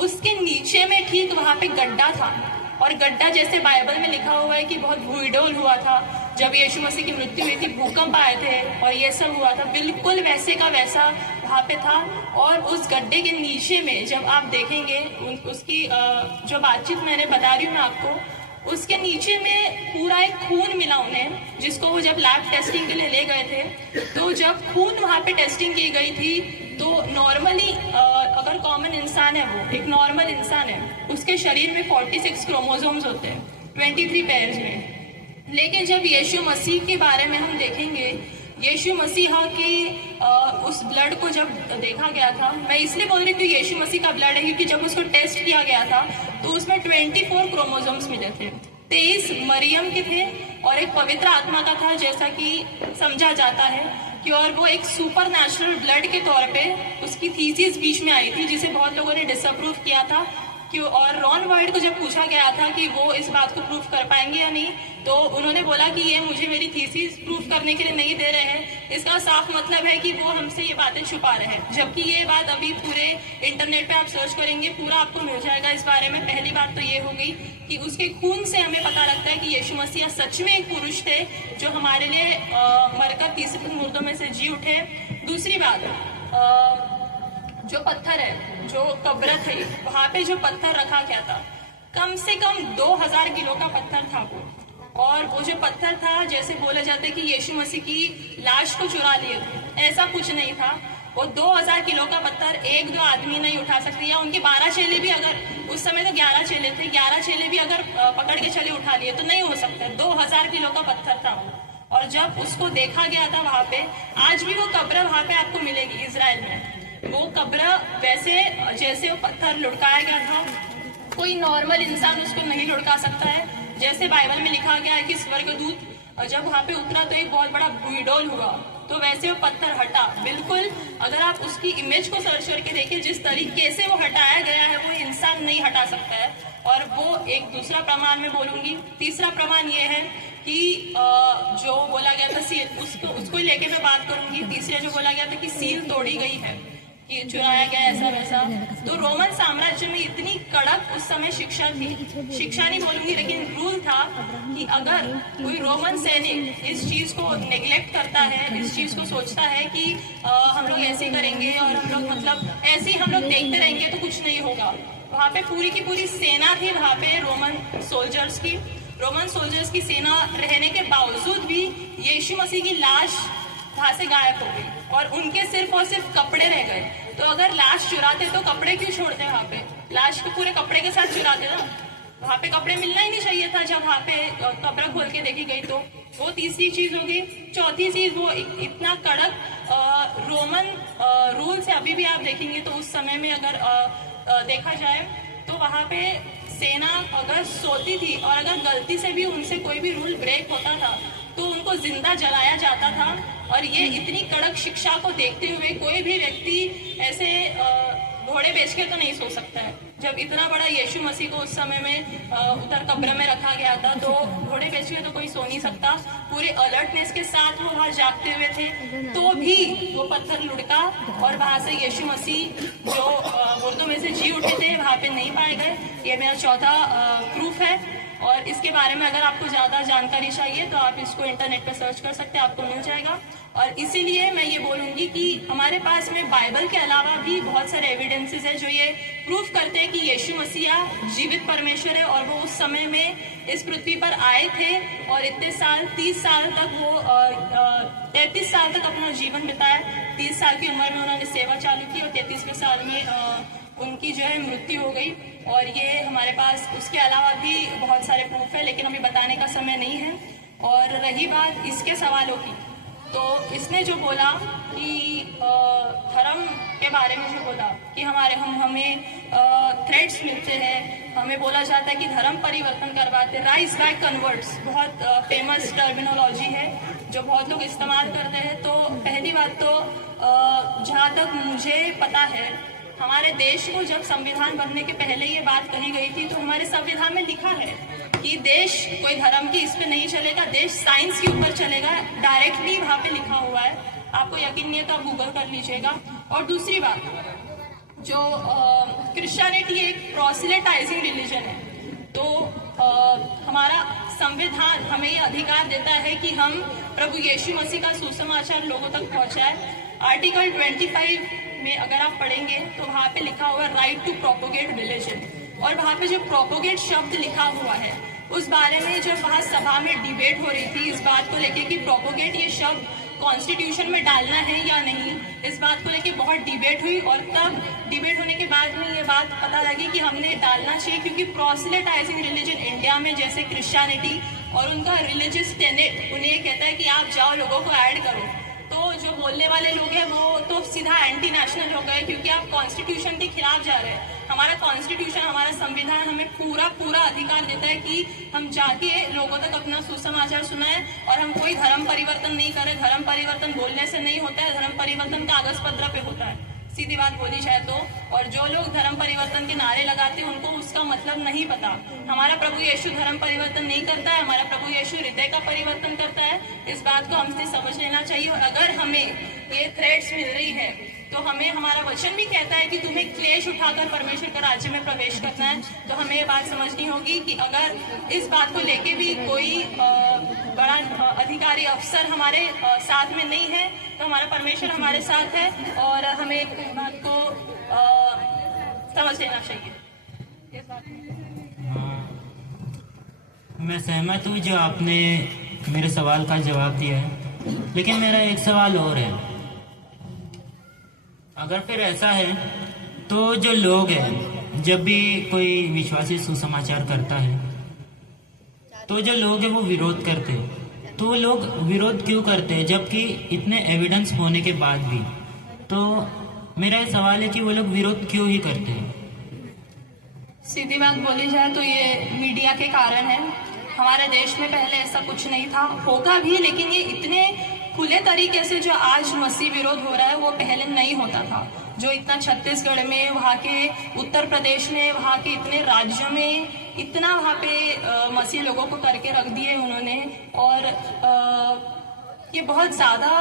उसके नीचे में ठीक वहाँ पे गड्ढा था। और गड्ढा जैसे बाइबल में लिखा हुआ है कि बहुत भूइडोल हुआ था, जब यीशु मसीह की मृत्यु हुई थी, भूकंप आए थे और ये सब हुआ था, बिल्कुल वैसे का वैसा वहाँ पे था। और उस गड्ढे के नीचे में जब आप देखेंगे, उसकी जो बातचीत मैंने बता रही हूँ मैं आपको, उसके नीचे में पूरा एक खून मिला उन्हें, जिसको वो जब लैब टेस्टिंग के लिए ले गए थे, तो जब खून वहाँ पे टेस्टिंग की गई थी, तो नॉर्मली अगर कॉमन इंसान है, वो एक नॉर्मल इंसान है, उसके शरीर में 46 क्रोमोसोम्स होते हैं, 23 पेयर्स में। लेकिन जब यीशु मसीह के बारे में हम देखेंगे, यीशु मसीह की उस ब्लड को जब देखा गया था, मैं इसलिए बोल रही थी यीशु मसीह का ब्लड है क्योंकि जब उसको टेस्ट किया गया था तो उसमें 24 क्रोमोसोम्स मिले थे, 23 मरियम के थे और एक पवित्र आत्मा का था, जैसा कि समझा जाता है कि, और वो एक सुपर नेचुरल ब्लड के तौर पे उसकी थीसिस बीच में आई थी, जिसे बहुत लोगों ने डिसअप्रूव किया था। क्यों? और रॉन वॉयट को जब पूछा गया था कि वो इस बात को प्रूफ कर पाएंगे या नहीं, तो उन्होंने बोला कि ये मुझे मेरी थीसिस प्रूफ करने के लिए नहीं दे रहे हैं। इसका साफ मतलब है कि वो हमसे ये बातें छुपा रहे हैं, जबकि ये बात अभी पूरे इंटरनेट पे आप सर्च करेंगे, पूरा आपको मिल जाएगा इस बारे में। पहली बात तो ये हो गई कि उसके खून से हमें पता लगता है कि यीशु मसीह सच में एक पुरुष थे, जो हमारे लिए मरकर तीसरे दिन मुर्दों में से जी उठे। दूसरी बात, जो पत्थर है, जो कब्र थे, वहाँ पे जो पत्थर रखा गया था, कम से कम 2000 किलो का पत्थर था वो। और वो जो पत्थर था, जैसे बोला जाता है कि यीशु मसीह की लाश को चुरा लिए थे, ऐसा कुछ नहीं था। वो 2000 किलो का पत्थर एक दो आदमी नहीं उठा सकते, या उनके 12 चेले भी, अगर उस समय तो 11 चेले थे, 11 चेले भी अगर पकड़ के चले उठा लिए तो नहीं हो सकता। 2000 किलो का पत्थर था वो। और जब उसको देखा गया था वहाँ पे, आज भी वो कब्र वहाँ पे आपको मिलेगी इजराइल में। वो कब्र वैसे जैसे वो पत्थर लुढ़काया गया था, कोई नॉर्मल इंसान उसको नहीं लुढ़का सकता है। जैसे बाइबल में लिखा गया है कि स्वर्गदूत जब वहाँ पे उतरा तो एक बहुत बड़ा भूइडोल हुआ, तो वैसे वो पत्थर हटा। बिल्कुल अगर आप उसकी इमेज को सर्च करके देखिए, जिस तरीके से वो हटाया गया है, वो इंसान नहीं हटा सकता है। और वो एक दूसरा प्रमाण में बोलूंगी। तीसरा प्रमाण ये है कि जो बोला गया था सील, उसको लेके मैं बात करूंगी। तीसरा जो बोला गया था कि सील तोड़ी गई है, कि चुराया गया ऐसा वैसा, तो रोमन साम्राज्य में इतनी कड़क उस समय शिक्षा थी, शिक्षा नहीं बोलूंगी लेकिन रूल था कि अगर कोई रोमन सैनिक इस चीज को नेग्लेक्ट करता है, इस चीज को सोचता है कि हम लोग ऐसे करेंगे और हम लोग मतलब ऐसे ही हम लोग देखते रहेंगे तो कुछ नहीं होगा। वहाँ पे पूरी की पूरी सेना थी, वहाँ पे रोमन सोल्जर्स की सेना रहने के बावजूद भी यीशु मसीह की लाश वहाँ से गायब हो गई और उनके सिर्फ और सिर्फ कपड़े रह गए। तो अगर लाश चुराते तो कपड़े क्यों छोड़ते वहाँ पे? लाश को पूरे कपड़े के साथ चुराते ना, वहाँ पे कपड़े मिलना ही नहीं चाहिए था जब वहाँ पे कब्र खोल के देखी गई। तो वो तीसरी चीज होगी। चौथी चीज, वो इतना कड़क रोमन रूल से अभी भी आप देखेंगे तो उस समय में अगर देखा जाए तो वहाँ पे सेना अगर सोती थी और अगर गलती से भी उनसे कोई भी रूल ब्रेक होता था तो उनको जिंदा जलाया जाता था। और ये इतनी कड़क शिक्षा को देखते हुए कोई भी व्यक्ति ऐसे घोड़े बेच के तो नहीं सो सकता है। जब इतना बड़ा यीशु मसीह को उस समय में उधर कब्र में रखा गया था तो घोड़े बेच के तो कोई सो नहीं सकता। पूरे अलर्टनेस के साथ वो वहाँ जागते हुए थे, तो भी वो पत्थर लुढ़का और वहाँ से यीशु मसीह जो मुर्दों में से जी उठे थे वहाँ पे नहीं पाए गए। ये मेरा चौथा प्रूफ है। और इसके बारे में अगर आपको ज़्यादा जानकारी चाहिए तो आप इसको इंटरनेट पर सर्च कर सकते हैं, आपको मिल जाएगा। और इसीलिए मैं ये बोलूँगी कि हमारे पास में बाइबल के अलावा भी बहुत सारे एविडेंसेस है जो ये प्रूफ करते हैं कि यीशु मसीहा जीवित परमेश्वर है और वो उस समय में इस पृथ्वी पर आए थे और इतने साल 30 साल तक वो 33 साल तक अपना जीवन बिताया। 30 साल की उम्र में उन्होंने सेवा चालू की और 33वें साल में उनकी जो है मृत्यु हो गई। और ये हमारे पास उसके अलावा भी बहुत सारे प्रूफ है, लेकिन अभी बताने का समय नहीं है। और रही बात इसके सवालों की, तो इसने जो बोला कि धर्म के बारे में जो बोला कि हमें थ्रेड्स मिलते हैं, हमें बोला जाता है कि धर्म परिवर्तन करवाते, राइज बैक कन्वर्ट्स, बहुत फेमस टर्मिनोलॉजी है जो बहुत लोग इस्तेमाल करते हैं। तो पहली बात तो जहाँ तक मुझे पता है, हमारे देश को जब संविधान बनने के पहले ये बात कही गई थी, तो हमारे संविधान में लिखा है कि देश कोई धर्म की इस पे नहीं चलेगा, देश साइंस के ऊपर चलेगा। डायरेक्टली वहाँ पे लिखा हुआ है, आपको यकीन नहीं है तो आप गूगल कर लीजिएगा। और दूसरी बात, जो क्रिश्चियनिटी एक प्रोसिलेटाइजिंग रिलीजन है, तो हमारा संविधान हमें ये अधिकार देता है कि हम प्रभु यीशु मसीह का सुसमाचार लोगों तक पहुँचाए। आर्टिकल 25 में अगर आप पढ़ेंगे तो वहाँ पे लिखा हुआ है राइट टू प्रोपोगेट रिलीजन, और वहाँ पे जो प्रोपोगेट शब्द लिखा हुआ है उस बारे में जब वहाँ सभा में डिबेट हो रही थी इस बात को लेके कि प्रोपोगेट ये शब्द कॉन्स्टिट्यूशन में डालना है या नहीं, इस बात को लेके बहुत डिबेट हुई। और तब डिबेट होने के बाद में ये बात पता लगी कि हमने डालना चाहिए, क्योंकि प्रोसिलेटाइजिंग रिलीजन इंडिया में जैसे क्रिश्चियनिटी और उनका रिलीजियस टेनेट उन्हें कहता है कि आप जाओ लोगों को ऐड करो, तो जो बोलने वाले लोग हैं वो तो सीधा एंटी नेशनल हो गए, क्योंकि आप कॉन्स्टिट्यूशन के खिलाफ जा रहे हैं। हमारा कॉन्स्टिट्यूशन, हमारा संविधान हमें पूरा अधिकार देता है कि हम जाके लोगों तक अपना सुसमाचार सुनाएं, और हम कोई धर्म परिवर्तन नहीं करें। धर्म परिवर्तन बोलने से नहीं होता है, धर्म परिवर्तन कागज पत्र पे होता है, सीधी बात बोली जाए तो। और जो लोग धर्म परिवर्तन के नारे लगाते हैं उनको उसका मतलब नहीं पता। हमारा प्रभु यीशु धर्म परिवर्तन नहीं करता है, हमारा प्रभु यीशु हृदय का परिवर्तन करता है। इस बात को हमसे समझ लेना चाहिए। और अगर हमें ये थ्रेड्स मिल रही है तो हमें, हमारा वचन भी कहता है कि तुम्हें क्लेश उठाकर परमेश्वर के राज्य में प्रवेश करना है, तो हमें ये बात समझनी होगी कि अगर इस बात को लेके भी कोई बड़ा अधिकारी अफसर हमारे साथ में नहीं है तो हमारा परमेश्वर हमारे साथ है, और हमें इस बात को समझ लेना चाहिए। मैं सहमत हूँ जो आपने मेरे सवाल का जवाब दिया है, लेकिन मेरा एक सवाल और है। अगर फिर ऐसा है तो जो लोग हैं, जब भी कोई विश्वासी सुसमाचार करता है तो जो लोग हैं वो विरोध करते हैं, तो वो लोग विरोध क्यों करते हैं जबकि इतने एविडेंस होने के बाद भी? तो मेरा ये सवाल है कि वो लोग विरोध क्यों ही करते हैं? सीधी बात बोली जाए तो ये मीडिया के कारण है। हमारे देश में पहले ऐसा कुछ नहीं था, होगा भी, लेकिन ये इतने खुले तरीके से जो आज मसीह विरोध हो रहा है वो पहले नहीं होता था। जो इतना छत्तीसगढ़ में, वहाँ के उत्तर प्रदेश में, वहाँ के इतने राज्यों में इतना वहाँ पे मसीह लोगों को करके रख दिए उन्होंने। और ये बहुत ज़्यादा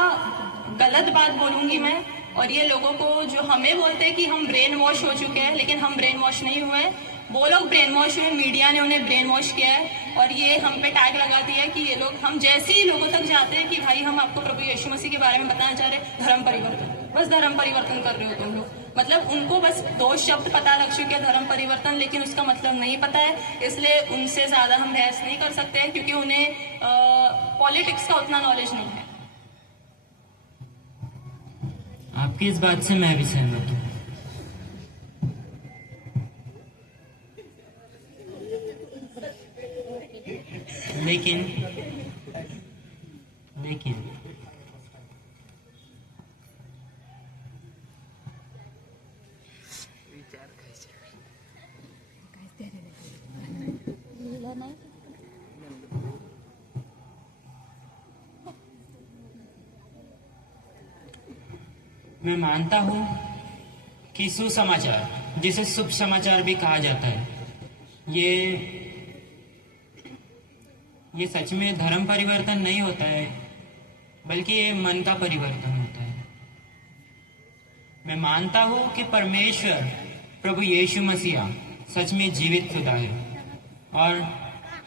गलत बात बोलूँगी मैं। और ये लोगों को जो हमें बोलते हैं कि हम ब्रेन वॉश हो चुके हैं, लेकिन हम ब्रेन वॉश नहीं हुए, वो लोग ब्रेन वॉश हुए, मीडिया ने उन्हें ब्रेन वॉश किया है। और ये हम पे टैग लगा दिया है कि ये लोग, हम जैसे ही लोगों तक जाते हैं कि भाई हम आपको प्रभु यीशु मसीह के बारे में बताना चाह रहे हैं, धर्म परिवर्तन, बस धर्म परिवर्तन कर रहे हो तुम लोग। मतलब उनको बस 2 शब्द पता लग चुके हैं, धर्म परिवर्तन, लेकिन उसका मतलब नहीं पता है। इसलिए उनसे ज़्यादा हम बहस नहीं कर सकते हैं, क्योंकि उन्हें पॉलिटिक्स का उतना नॉलेज नहीं है। आपकी इस बात से मैं भी सहमत हूँ। लेकिन मैं मानता हूँ कि सुसमाचार, जिसे शुभ समाचार भी कहा जाता है, ये सच में धर्म परिवर्तन नहीं होता है, बल्कि ये मन का परिवर्तन होता है। मैं मानता हूँ कि परमेश्वर प्रभु यीशु मसीहा सच में जीवित खुदा है, और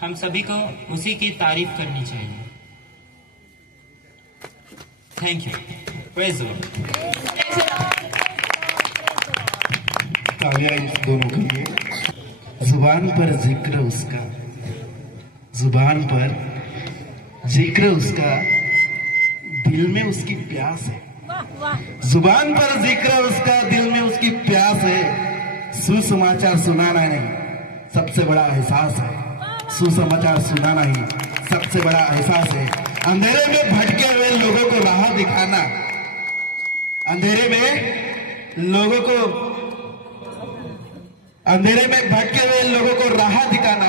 हम सभी को उसी की तारीफ करनी चाहिए। Thank you. Praise the Lord. तालियां इस दोनों के लिए। जुबान पर जिक्र उसका, जुबान पर जिक्र उसका, दिल में उसकी प्यास है। जुबान पर जिक्र उसका, दिल में उसकी प्यास है। सुसमाचार सुनाना नहीं सबसे बड़ा एहसास है। सुसमाचार सुनाना ही सबसे बड़ा एहसास है। अंधेरे में भटके हुए लोगों को राह दिखाना, अंधेरे में लोगों को, अंधेरे में भटके हुए लोगों को राह दिखाना,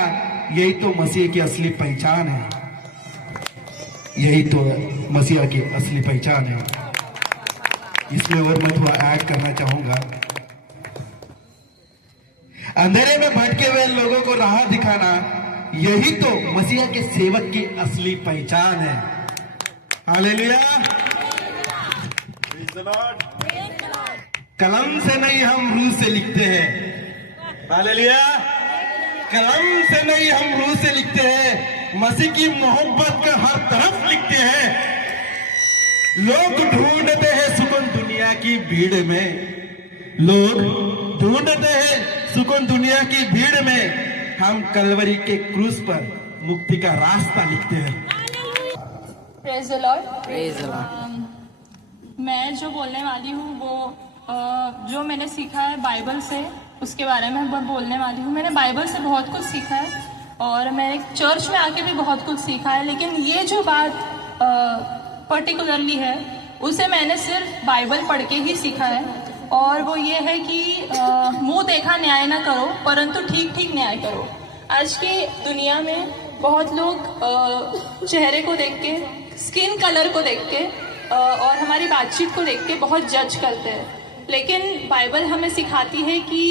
यही तो मसीह की असली पहचान है। यही तो मसीह की असली पहचान है। इसमें और मैं थोड़ा ऐड करना चाहूंगा। अंधेरे में भटके हुए लोगों को राह दिखाना, यही तो मसीह के सेवक की असली पहचान है। हालेलुया। कलम से नहीं हम रूह से लिखते हैं। हालेलुया। कलम से नहीं हम रूह से लिखते हैं। मसीह की मोहब्बत का हर तरफ लिखते हैं। लोग ढूंढते हैं सुकून दुनिया की भीड़ में, लोग ढूंढते हैं सुकून दुनिया की भीड़ में। हम कलवरी के क्रूस पर मुक्ति का रास्ता लिखते हैं। Praise the Lord. मैं जो बोलने वाली हूँ वो जो मैंने सीखा है बाइबल से, उसके बारे में मैं बोलने वाली हूँ। मैंने बाइबल से बहुत कुछ सीखा है और मैंने चर्च में आके भी बहुत कुछ सीखा है, लेकिन ये जो बात पर्टिकुलरली है उसे मैंने सिर्फ बाइबल पढ़ के ही सीखा है। और वो ये है कि मुंह देखा न्याय ना करो, परंतु ठीक ठीक न्याय करो। आज की दुनिया में बहुत लोग चेहरे को देख के, स्किन कलर को देख के और हमारी बातचीत को देख के बहुत जज करते हैं, लेकिन बाइबल हमें सिखाती है कि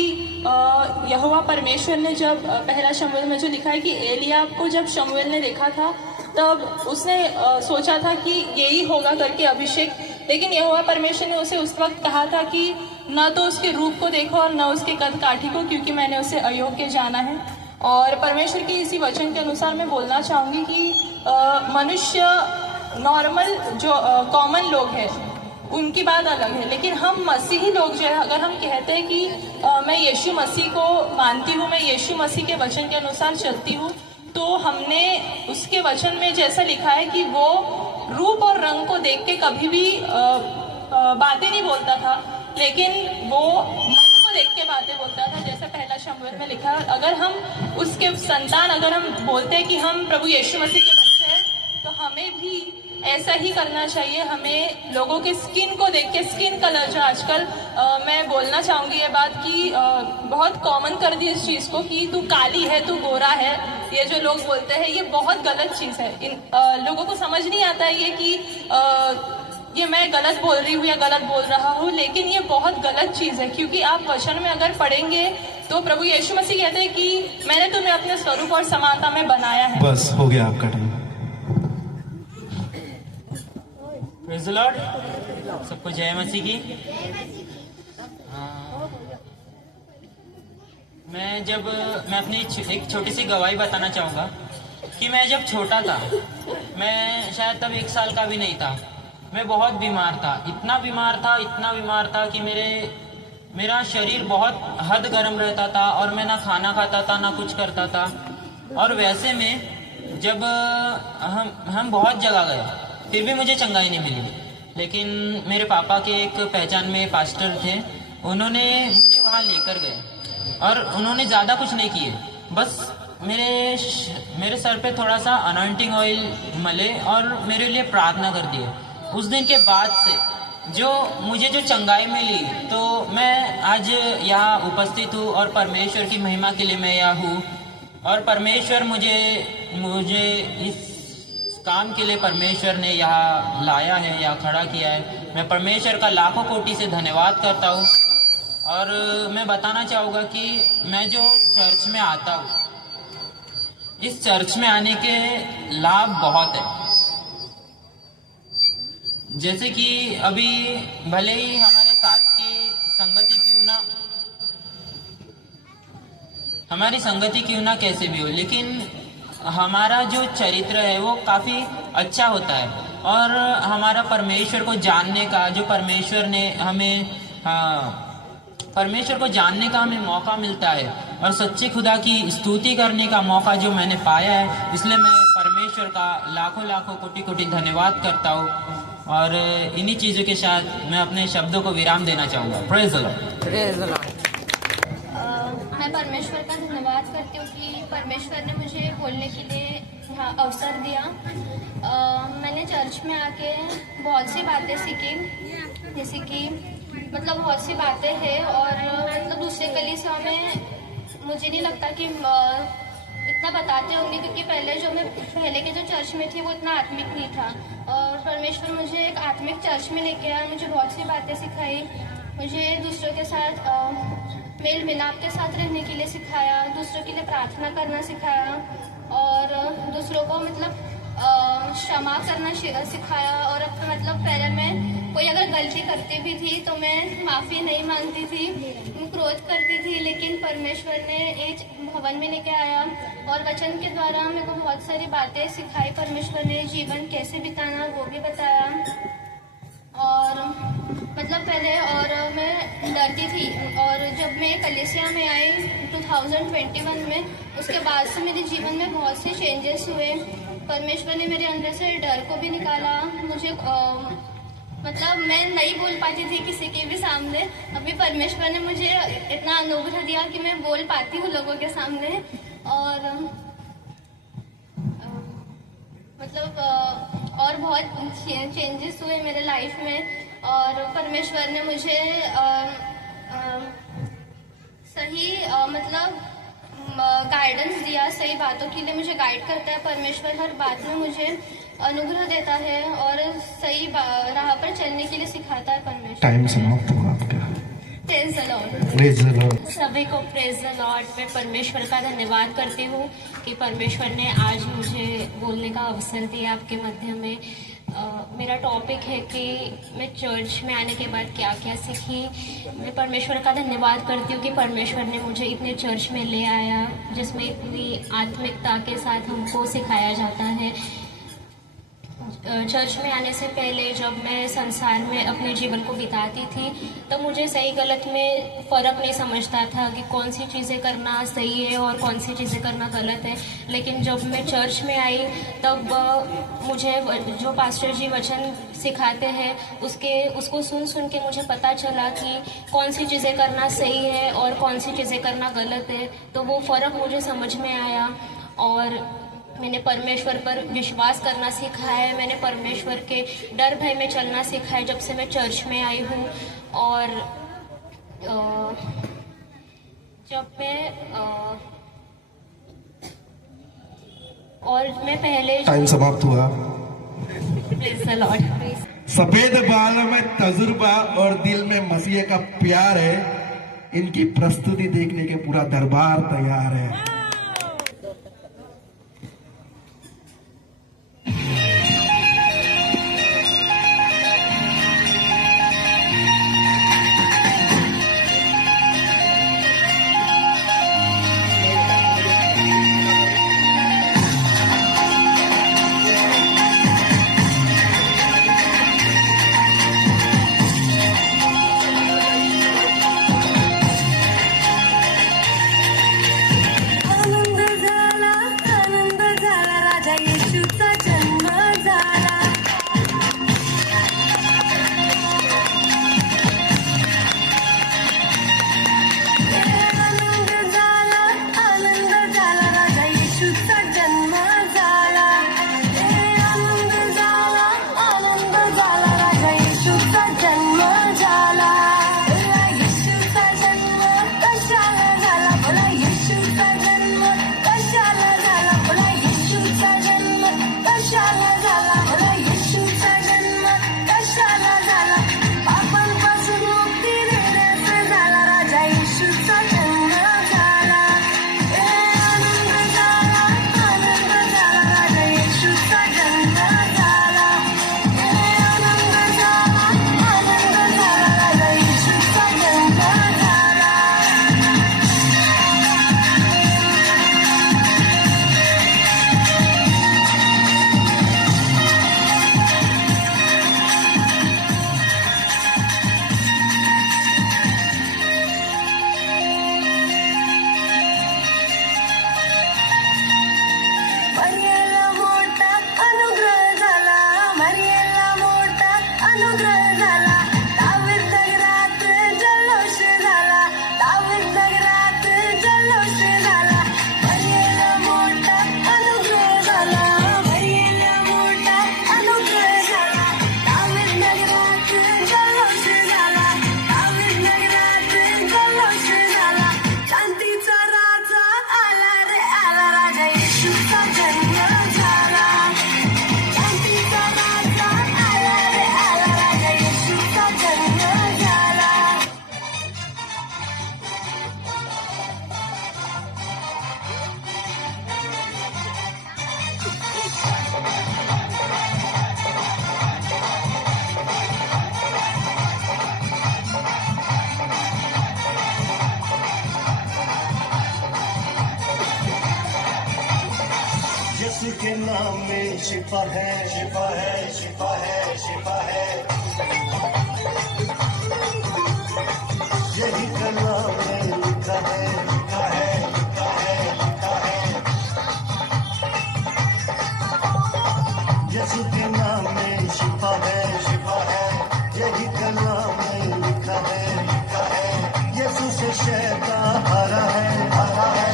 यहोवा परमेश्वर ने जब पहला शमूएल में जो लिखा है कि एलियाब को जब शमूएल ने देखा था तब उसने सोचा था कि यही होगा करके अभिषेक, लेकिन यहोवा परमेश्वर ने उसे उस वक्त कहा था कि न तो उसके रूप को देखो और न उसके कद काठी को, क्योंकि मैंने उसे अयोग्य जाना है। और परमेश्वर की इसी वचन के अनुसार मैं बोलना चाहूँगी कि मनुष्य नॉर्मल जो कॉमन लोग हैं उनकी बात अलग है, लेकिन हम मसीही लोग जो है, अगर हम कहते हैं कि मैं यीशु मसीह को मानती हूँ, मैं यीशु मसीह के वचन के अनुसार चलती हूँ, तो हमने उसके वचन में जैसा लिखा है कि वो रूप और रंग को देख के कभी भी बातें नहीं बोलता था, लेकिन वो मन को देख के बातें बोलता था, जैसे पहला शमूएल में लिखा है। अगर हम उसके संतान, अगर हम बोलते हैं कि हम प्रभु यीशु मसीह के बच्चे हैं, तो हमें भी ऐसा ही करना चाहिए। हमें लोगों के स्किन को देख के, स्किन कलर जो आजकल मैं बोलना चाहूँगी ये बात कि बहुत कॉमन कर दी इस चीज़ को कि तू काली है, तू गोरा है, ये जो लोग बोलते हैं ये बहुत गलत चीज़ है। इन लोगों को समझ नहीं आता है ये कि ये मैं गलत बोल रही हूँ या गलत बोल रहा हूँ, लेकिन ये बहुत गलत चीज़ है, क्योंकि आप वचन में अगर पढ़ेंगे तो प्रभु यीशु मसीह कहते हैं कि मैंने तुम्हें अपने स्वरूप और समानता में बनाया है। बस हो गया आपका टाइम। Praise the Lord. सबको जय मसीह की। मैं अपनी एक छोटी सी गवाही बताना चाहूँगा कि मैं जब छोटा था, मैं शायद तब 1 साल का भी नहीं था, मैं बहुत बीमार था, इतना बीमार था कि मेरा शरीर बहुत हद गर्म रहता था और मैं ना खाना खाता था ना कुछ करता था। और वैसे में जब हम बहुत जगह गए फिर भी मुझे चंगाई नहीं मिली, लेकिन मेरे पापा के एक पहचान में पास्टर थे, उन्होंने मुझे वहाँ लेकर गए और उन्होंने ज़्यादा कुछ नहीं किए, बस मेरे सर पे थोड़ा सा अनॉइंटिंग ऑयल मले और मेरे लिए प्रार्थना कर दिए। उस दिन के बाद से मुझे जो चंगाई मिली, तो मैं आज यहाँ उपस्थित हूँ और परमेश्वर की महिमा के लिए मैं यहाँ हूँ। और परमेश्वर मुझे इस काम के लिए परमेश्वर ने यहाँ लाया है, यहाँ खड़ा किया है। मैं परमेश्वर का लाखों कोटि से धन्यवाद करता हूँ। और मैं बताना चाहूँगा कि मैं जो चर्च में आता हूँ, इस चर्च में आने के लाभ बहुत है। जैसे कि अभी भले ही हमारे साथ की हमारी संगति क्यों ना कैसे भी हो, लेकिन हमारा जो चरित्र है वो काफ़ी अच्छा होता है, और हमारा परमेश्वर को जानने का, जो परमेश्वर ने हमें परमेश्वर को जानने का हमें मौका मिलता है, और सच्चे खुदा की स्तुति करने का मौका जो मैंने पाया है, इसलिए मैं परमेश्वर का लाखों लाखों कोटि कोटि धन्यवाद करता हूँ। और इन्हीं चीज़ों के साथ मैं अपने शब्दों को विराम देना चाहूँगा। Praise the Lord. मैं परमेश्वर का धन्यवाद करती हूँ कि परमेश्वर ने मुझे बोलने के लिए यहाँ अवसर दिया। मैंने चर्च में आके बहुत सी बातें सीखी, जैसे कि मतलब बहुत सी बातें हैं, और मतलब दूसरे कलीसिया में मुझे नहीं लगता कि इतना बताते होंगे, क्योंकि पहले के जो चर्च में थी वो इतना आत्मिक नहीं था, और परमेश्वर मुझे एक आत्मिक चर्च में लेके आया, मुझे बहुत सी बातें सिखाई, मुझे दूसरों के साथ मेल मिलाप के साथ रहने के लिए सिखाया, दूसरों के लिए प्रार्थना करना सिखाया, और दूसरों को मतलब क्षमा करना सिखाया। और मतलब पहले मैं कोई अगर गलती करती भी थी तो मैं माफ़ी नहीं मांगती थी, क्रोध करती थी, लेकिन परमेश्वर ने एक भवन में लेके आया और वचन के द्वारा मेरे को बहुत सारी बातें सिखाई। परमेश्वर ने जीवन कैसे बिताना वो भी बताया। और मतलब पहले और मैं डरती थी, और जब मैं कलीसिया में आई 2021 में, उसके बाद से मेरे जीवन में बहुत से चेंजेस हुए। परमेश्वर ने मेरे अंदर से डर को भी निकाला। मुझे मतलब मैं नहीं बोल पाती थी किसी के भी सामने, अभी परमेश्वर ने मुझे इतना अनुग्रह दिया कि मैं बोल पाती हूँ लोगों के सामने। और मतलब और बहुत चेंजेस हुए मेरे लाइफ में, और परमेश्वर ने मुझे सही मतलब गाइडेंस दिया, सही बातों के लिए मुझे गाइड करता है। परमेश्वर हर बात में मुझे अनुग्रह देता है और सही राह पर चलने के लिए सिखाता है परमेश्वर। टाइम समाप्त हुआ आपका। Praise the Lord. Praise the Lord. सभी को प्रेज द लॉर्ड। मैं परमेश्वर का धन्यवाद करती हूँ कि परमेश्वर ने आज मुझे बोलने का अवसर दिया आपके मध्य में। मेरा टॉपिक है कि मैं चर्च में आने के बाद क्या क्या सीखी। मैं परमेश्वर का धन्यवाद करती हूँ कि परमेश्वर ने मुझे इतने चर्च में ले आया जिसमें इतनी आत्मिकता के साथ हमको सिखाया जाता है। चर्च में आने से पहले जब मैं संसार में अपने जीवन को बिताती थी तो मुझे सही गलत में फ़र्क नहीं समझता था कि कौन सी चीज़ें करना सही है और कौन सी चीज़ें करना गलत है। लेकिन जब मैं चर्च में आई तब मुझे जो पास्टर जी वचन सिखाते हैं उसको सुन के मुझे पता चला कि कौन सी चीज़ें करना सही है और कौन सी चीज़ें करना गलत है। तो वो फ़र्क मुझे समझ में आया और मैंने परमेश्वर पर विश्वास करना सीखा है। मैंने परमेश्वर के डर भय में चलना सीखा है जब से मैं चर्च में आई हूँ। और मैं पहले टाइम समाप्त हुआ। Praise the Lord. सफेद बालों में तजुर्बा और दिल में मसीह का प्यार है। इनकी प्रस्तुति देखने के पूरा दरबार तैयार है। शिफा है, शिफा है, शिफा है, शिफा है। यही कलाम में लिखा है, लिखा है, लिखा है, लिखा है। यीशु के नाम में शिफा है, शिफा है। यही कलाम में लिखा है, लिखा है। यीशु से शैतान हारा है, हारा है।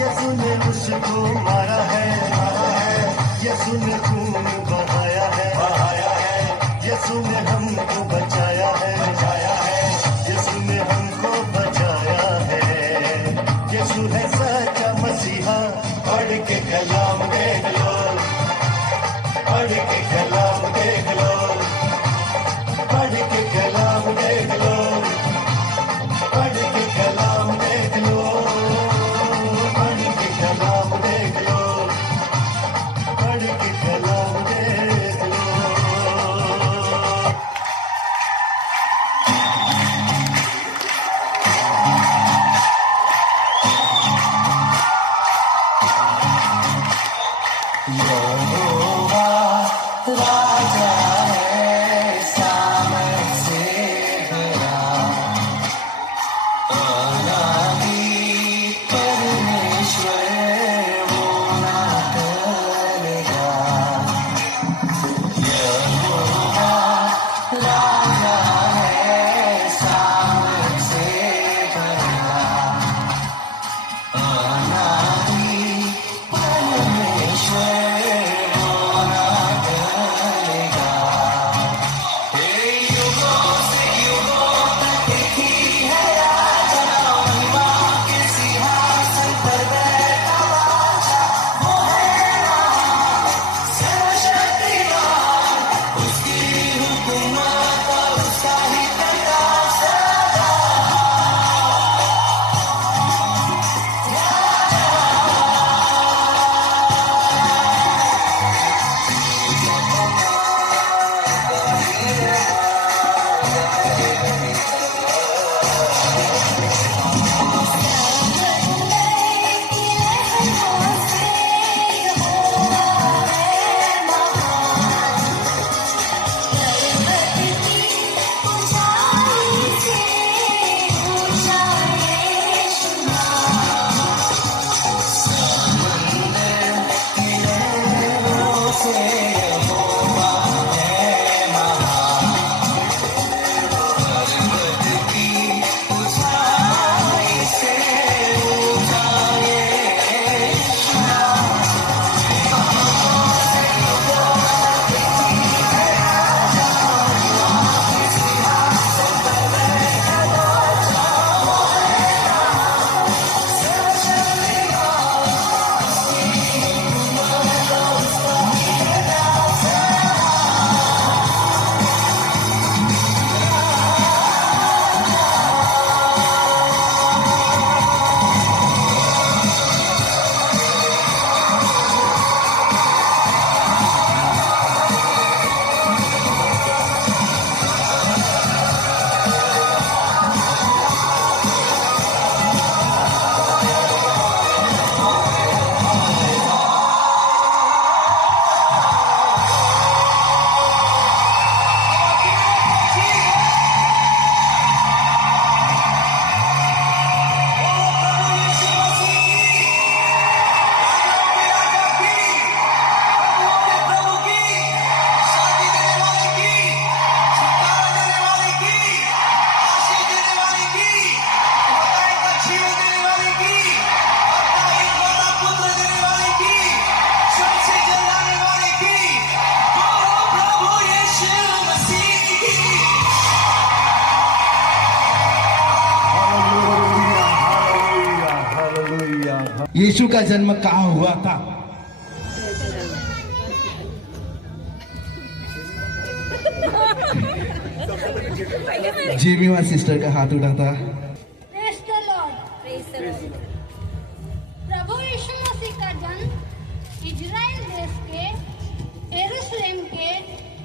यीशु ने उसको मारा है, मारा है। यीशु ने खून बहाया है, बहाया है। यीशु ने हमको बचाया है, बचाया है। यीशु ने हमको बचाया है। यीशु है सच्चा मसीहा। पढ़ के कलाम देख लो, पढ़ के कलाम देख लो, पढ़ के कलाम देख लो, पढ़ के कलाम देख लो, पढ़ के कलाम देख लो, पढ़ के कलाम देख लो। यहोवा राजा है, सामर्थ से भरा, अनादि परमेश्वर वो ना टलेगा। यहोवा राजा है, सामर्थ से भरा, अनादि परमेश्वर वो ना टलेगा। हे युगों से युगों तक एक ही है राजा, महिमा के सिंहासन पर बैठा बादशाह। वो है महान, सर्वशक्तिमान, उसकी हुकूमत और उसका ही प्रकाश सदा। यीशु का जन्म कहाँ हुआ था? जेमिमा सिस्टर का हाथ उठा था। Praise the Lord. प्रभु यीशु मसीह का जन्म इजराइल देश के यरूशलेम के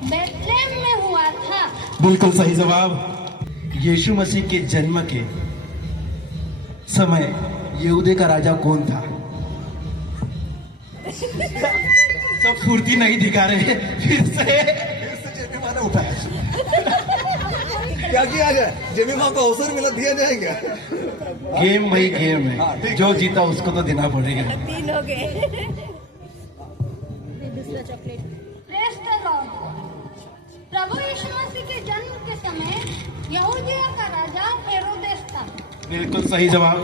बेथलेहम में हुआ था। बिल्कुल सही जवाब। यीशु मसीह के जन्म के समय यहूदे का राजा कौन था? सब फुर्ती नहीं दिखा रहे, फिर से जेबी माँ ने उठाया। क्या किया जाए? जेबी माँ को अवसर मिला, दिया जाएगा। गेम भाई गेम है, जो जीता उसको तो देना पड़ेगा। 3 हो गए। Praise the lord. प्रभु यीशु मसीह के जन्म के समय यहूदियों का राजा हेरोदेस था। बिल्कुल सही जवाब।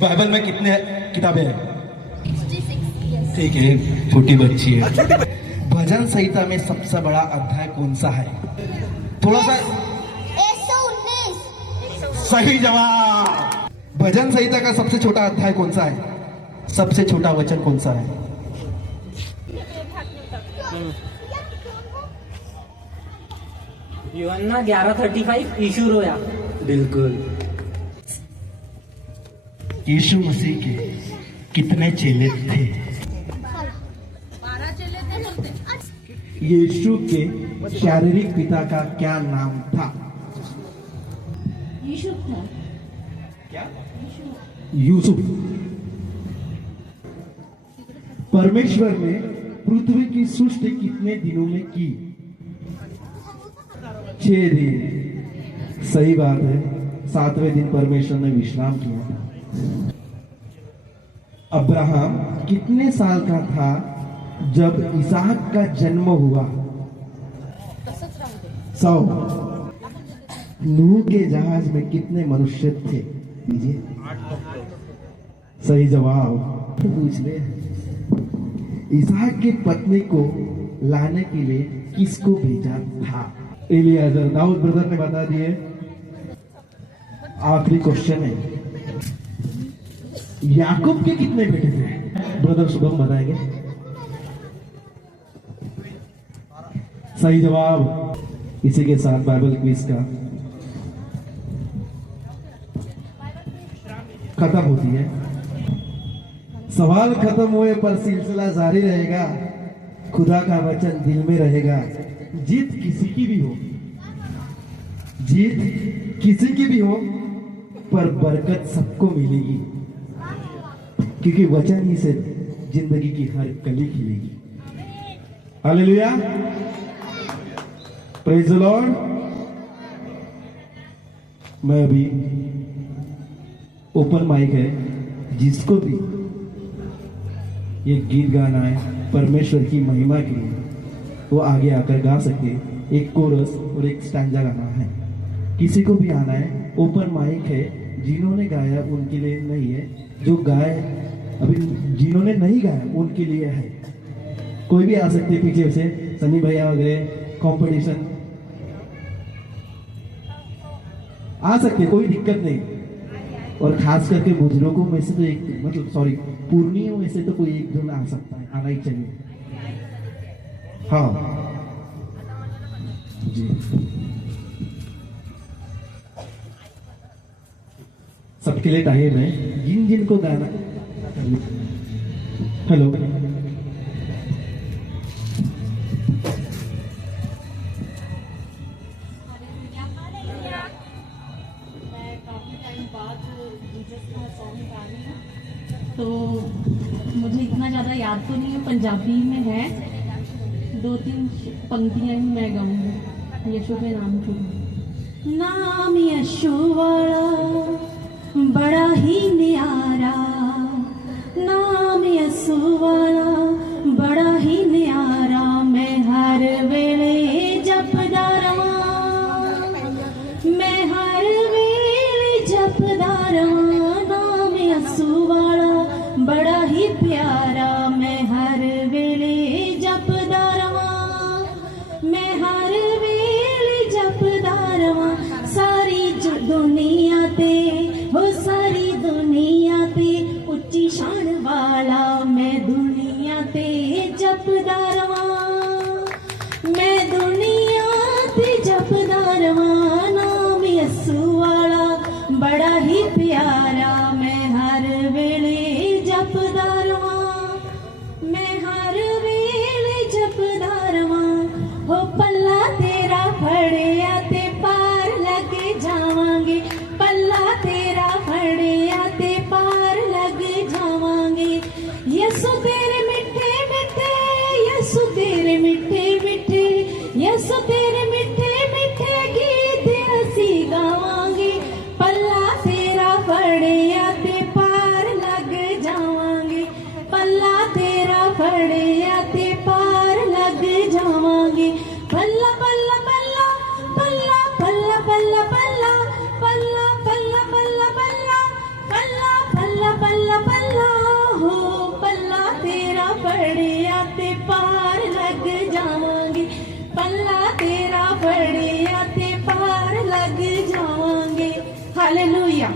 बाइबल में कितने किताबें हैं? 66। ठीक है, छोटी बच्ची है। भजन संहिता में सबसे बड़ा अध्याय कौन सा है? थोड़ा सा 119। सही जवाब। भजन संहिता का सबसे छोटा अध्याय कौन सा है? सबसे छोटा वचन कौन सा है? यूहन्ना 11:35 यीशु रोया। बिल्कुल। यीशु मसीह के कितने चेले थे? 12 चेले थे बोलते। यीशु के शारीरिक पिता का क्या नाम था? यूसुफ था। क्या? यूसुफ। परमेश्वर ने पृथ्वी की सृष्टि कितने दिनों में की? 6 दिन। सही बात है, 7वें दिन परमेश्वर ने विश्राम किया था। अब्राहम कितने साल का था जब इसहाक का जन्म हुआ? 100। नूह के जहाज में कितने मनुष्य थे? दीजिए। सही जवाब। पूछ ले। इसहाक की पत्नी को लाने के लिए किसको भेजा था? एलियाजर। दाऊद ब्रदर ने बता दिए। आखिरी क्वेश्चन है, याकूब के कितने बेटे थे? ब्रदर शुभम बताएंगे। सही जवाब। इसी के साथ बाइबल क्विज का खत्म होती है। सवाल खत्म हुए पर सिलसिला जारी रहेगा। खुदा का वचन दिल में रहेगा। जीत किसी की भी हो, जीत किसी की भी हो, पर बरकत सबको मिलेगी, क्योंकि वचन ही से जिंदगी की हर कली खिलेगी। हालेलुया। Praise the Lord. मैं अभी ओपन माइक है, जिसको भी ये गीत गाना है परमेश्वर की महिमा के लिए, वो आगे आकर गा सके। एक कोरस और एक स्टैंजा गाना है। किसी को भी आना है, ओपन माइक है। जिन्होंने गाया उनके लिए नहीं है, जो गाए अभी जिन्होंने नहीं गाया उनके लिए है। कोई भी आ सकते पीछे से, सनी भैया वगैरह, कंपटीशन आ सकते, कोई दिक्कत नहीं। और खास करके बुजुर्गों में से तो एक, मतलब सॉरी, पूर्णियों में से तो कोई एक जन आ सकता है, आना ही चाहिए। हाँ जी, सबके लिए टाइम है। जिन जिनको गाना। हेलो, तो मुझे इतना ज़्यादा याद तो नहीं है, पंजाबी में है, 2-3 पंक्तियाँ ही मैं गाऊंगी। यीशु के नाम की। नाम यीशु वाला बड़ा ही न्यारा, नाम यीशु वाला बड़ा ही न्यारा, मैं हर वेले जपदा रहां, मैं हर वेले जपदा रहां। नाम यीशु वाला बड़ा ही प्यारा, मैं हर वेले जपदा रहां, मैं हर वेले जपदा रहां। सारी दुनिया ते, हो सारी दुनिया ते उच्ची शान वाला, मैं दुनिया ते जपदा रहां, मैं दुनिया ते जपदा रहां। नाम यीशु वाला बड़ा ही प्यारा, मैं हर वेले जपदा रहां, हालेलुया।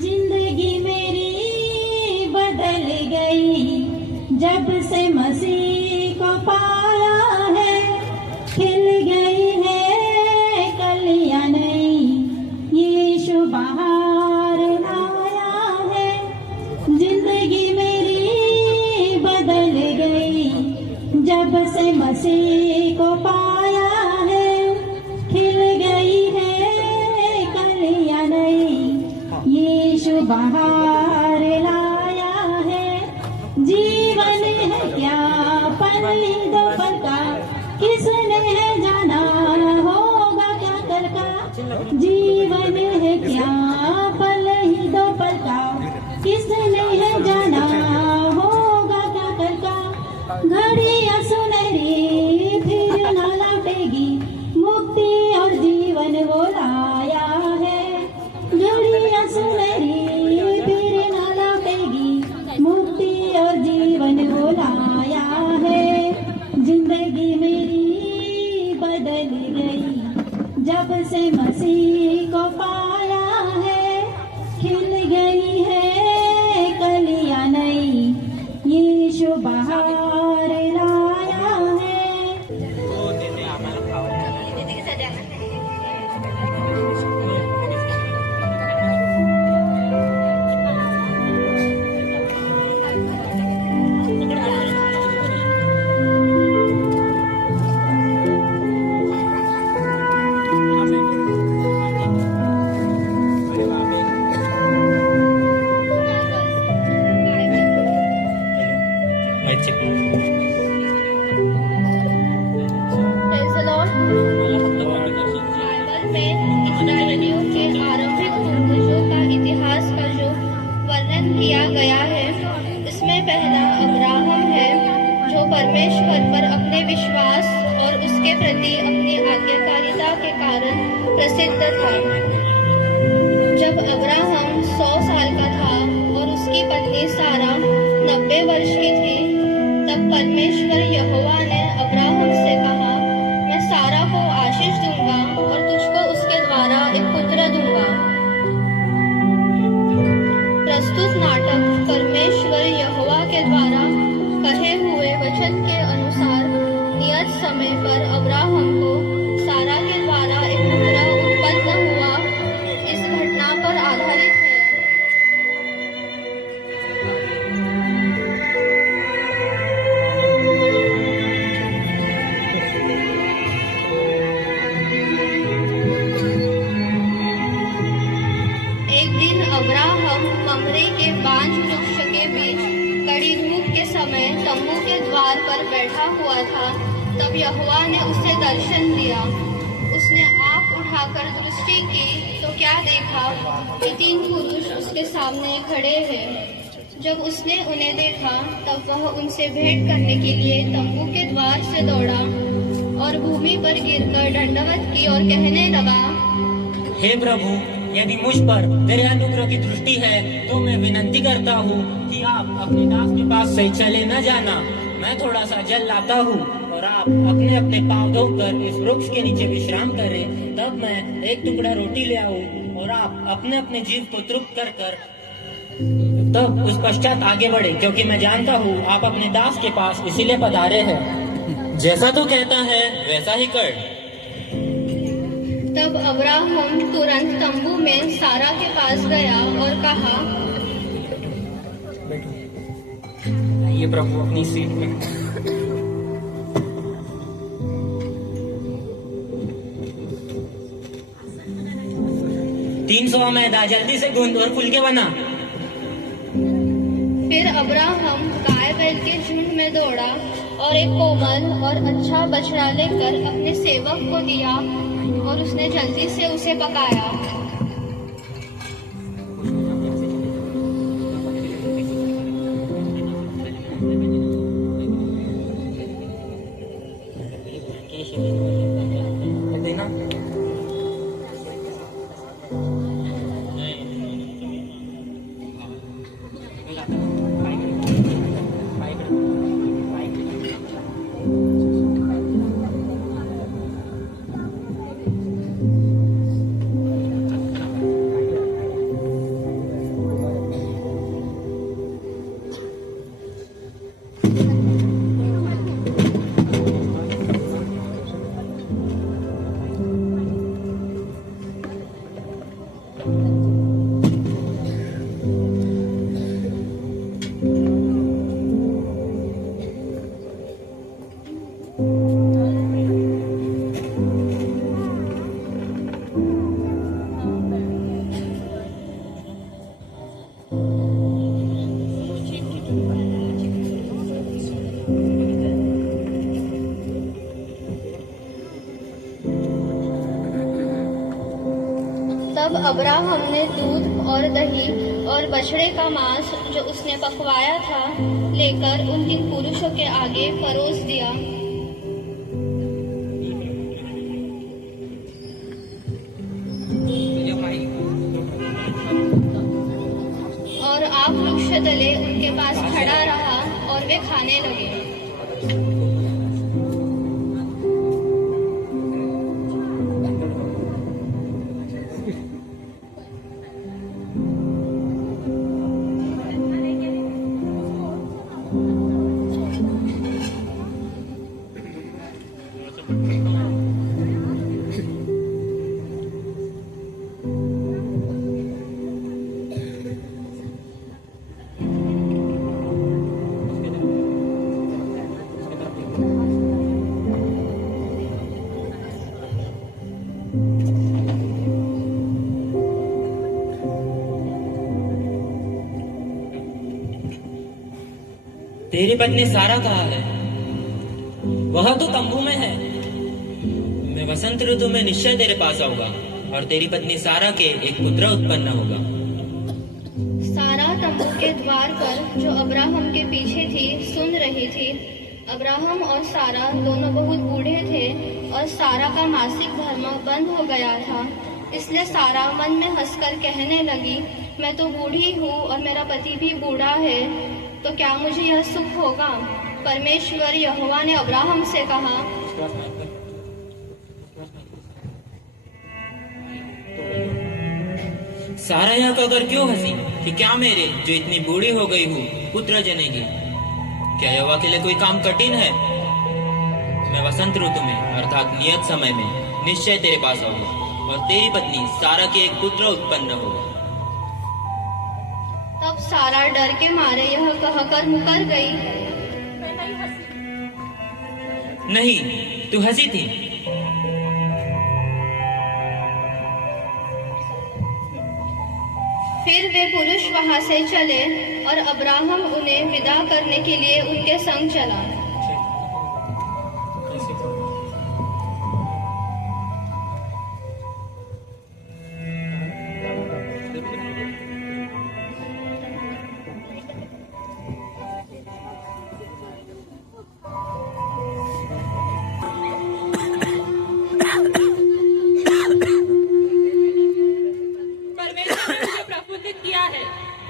जिंदगी मेरी बदल गई जब से मसीह को पाया है, खिल गई है कलियां नई, यीशु बाहर लाया है। जिंदगी मेरी बदल गई जब से मसीह को पाया है, खिल गई है कलियां नई, यीशु बाहर लाया है। जीवन है क्या पल ही दो पल का, किसने है जाना होगा क्या कल का। जीवन है क्या पल ही दो पल का, किसने है जाना होगा क्या कल का। घड़ियां सुनहरी फिर न लौटेगी, मुक्ति और जीवन वो लाया है। घड़ियां सुनहरी फिर न लौटेगी, मुक्ति और जीवन वो लाया है। जिंदगी मेरी बदल गई जब से मसीह को पाया है, खिल गई है कलियां नई, यीशु बाहर लाया है। Praise the Lord. बाइबल में इस्राएलियों के आरंभिक पूर्वजों का इतिहास का जो वर्णन किया गया है, इसमें पहला अब्राहम है, जो परमेश्वर पर अपने विश्वास और उसके प्रति अपनी आज्ञाकारिता के कारण प्रसिद्ध था। जब अब्राहम 100 साल का था और उसकी पत्नी सारा 90 वर्ष की थी, तब परमेश्वर यहोवा ने अब्राहम से कहा, मैं सारा को आशीष दूंगा और तुझको उसके द्वारा एक पुत्र दूंगा। प्रस्तुत नाटक परमेश्वर यहोवा के द्वारा कहे हुए वचन के अनुसार नियत समय पर अब्राहम को सारा के द्वारा एक पुत्र उत्पन्न हुआ, इस घटना पर आधारित है। एक दिन अब्राहम ममरे के बांज वृक्ष के बीच कड़ी धूप के समय तंबू के द्वार पर बैठा हुआ था। तब यहोवा ने उसे दर्शन दिया। उसने आँख उठाकर दृष्टि की तो क्या देखा कि 3 पुरुष उसके सामने खड़े हैं। जब उसने उन्हें देखा तब वह उनसे भेंट करने के लिए तंबू के द्वार से दौड़ा और भूमि पर गिरकर दंडवत की और कहने लगा, हे प्रभु, यदि मुझ पर तेरे अनुग्रह की दृष्टि है तो मैं विनती करता हूँ कि आप अपने दास के पास से चले न जाना। मैं थोड़ा सा जल लाता हूँ और आप अपने अपने पांव धोकर इस वृक्ष के नीचे विश्राम करें। तब मैं एक टुकड़ा रोटी ले आऊँ और आप अपने अपने जीव को तृप्त कर कर तब उस पश्चात आगे बढ़े, क्योंकि मैं जानता हूँ आप अपने दास के पास इसीलिए पधारे हैं। जैसा तू कहता है वैसा ही कर। तब अब्राहम तुरंत तंबू में सारा के पास गया और कहा, ये प्रभु अपनी सीट में। तीन 300 मैदा जल्दी से गूंद और फुल के बना। फिर अब्राहम गाय बैल के झुंड में दौड़ा और एक कोमल और अच्छा बछड़ा लेकर अपने सेवक को दिया और उसने जल्दी से उसे पकाया। तब अब्राहम ने दूध और दही और बछड़े का मांस जो उसने पकवाया था लेकर उन 3 पुरुषों के आगे परोस दिया। और आग वृक्ष तले उनके पास खड़ा रहा और वे खाने लगे। तेरी पत्नी सारा कहाँ है? वह तो तंबू में है। मैं वसंत ऋतु में निश्चय तेरे पास आऊंगा और तेरी पत्नी सारा के एक पुत्र उत्पन्न होगा। सारा तंबू के द्वार पर जो अब्राहम के पीछे थी सुन रही थी। अब्राहम और सारा दोनों बहुत बूढ़े थे और सारा का मासिक धर्म बंद हो गया था। इसलिए सारा मन में हंसकर कहने लगी, मैं तो बूढ़ी हूँ और मेरा पति भी बूढ़ा है, तो क्या मुझे यह सुख होगा? परमेश्वर यहोवा ने अब्राहम से कहा, सारा यह कहकर क्यों हंसी कि क्या मेरे जो इतनी बूढ़ी हो गई हूँ पुत्र जनेगी? क्या यहोवा के लिए कोई काम कठिन है? मैं वसंत ऋतु में अर्थात नियत समय में निश्चय तेरे पास आऊंगा और तेरी पत्नी सारा के एक पुत्र उत्पन्न होगा। तब सारा डर के मारे यह कहकर मुकर गई, नहीं, तू हंसी थी। फिर वे पुरुष वहां से चले और अब्राहम उन्हें विदा करने के लिए उनके संग चला।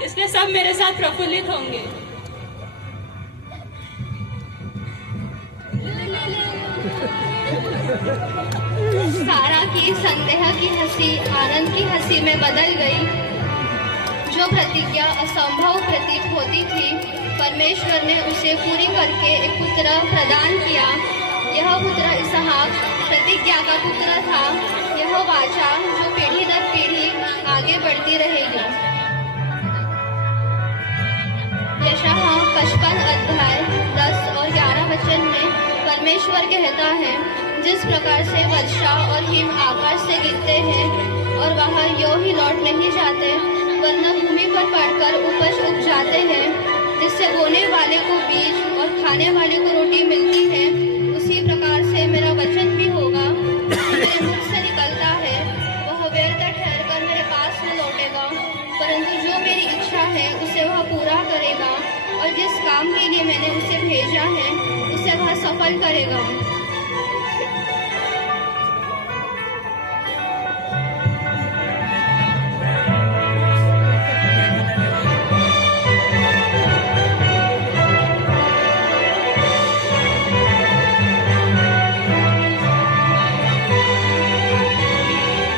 इसलिए सब मेरे साथ प्रफुल्लित होंगे। सारा की संदेह की हंसी आनंद की हंसी में बदल गई। जो प्रतिज्ञा असंभव प्रतीत होती थी, परमेश्वर ने उसे पूरी करके एक पुत्र प्रदान किया। यह पुत्र इसहाक प्रतिज्ञा का पुत्र था। यह वाचा जो पीढ़ी दर पीढ़ी आगे बढ़ती रहेगी। यशायाह 55 अध्याय 10 और 11 वचन में परमेश्वर कहता है, जिस प्रकार से वर्षा और हिम आकाश से गिरते हैं और वहाँ यों ही लौट नहीं जाते, वरना भूमि पर पड़कर उपज उग जाते हैं, जिससे बोने वाले को बीज और खाने वाले को रोटी मिलती है, उसी प्रकार से मेरा वचन भी होगा मेरे मुख से निकलता है। वह व्यर्थ ठहर कर मेरे पास न लौटेगा, परंतु जो मेरी इच्छा है उसे वह पूरा करेगा, और जिस काम के लिए मैंने उसे भेजा है उसे वह सफल करेगा।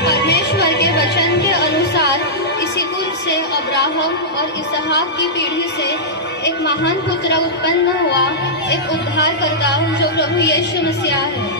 परमेश्वर के वचन के अनुसार इसी कुल से अब्राहम और इसहाक की पीढ़ी से एक महान पुत्र उत्पन्न हुआ, एक उद्धारकर्ता जो प्रभु यीशु मसीह है।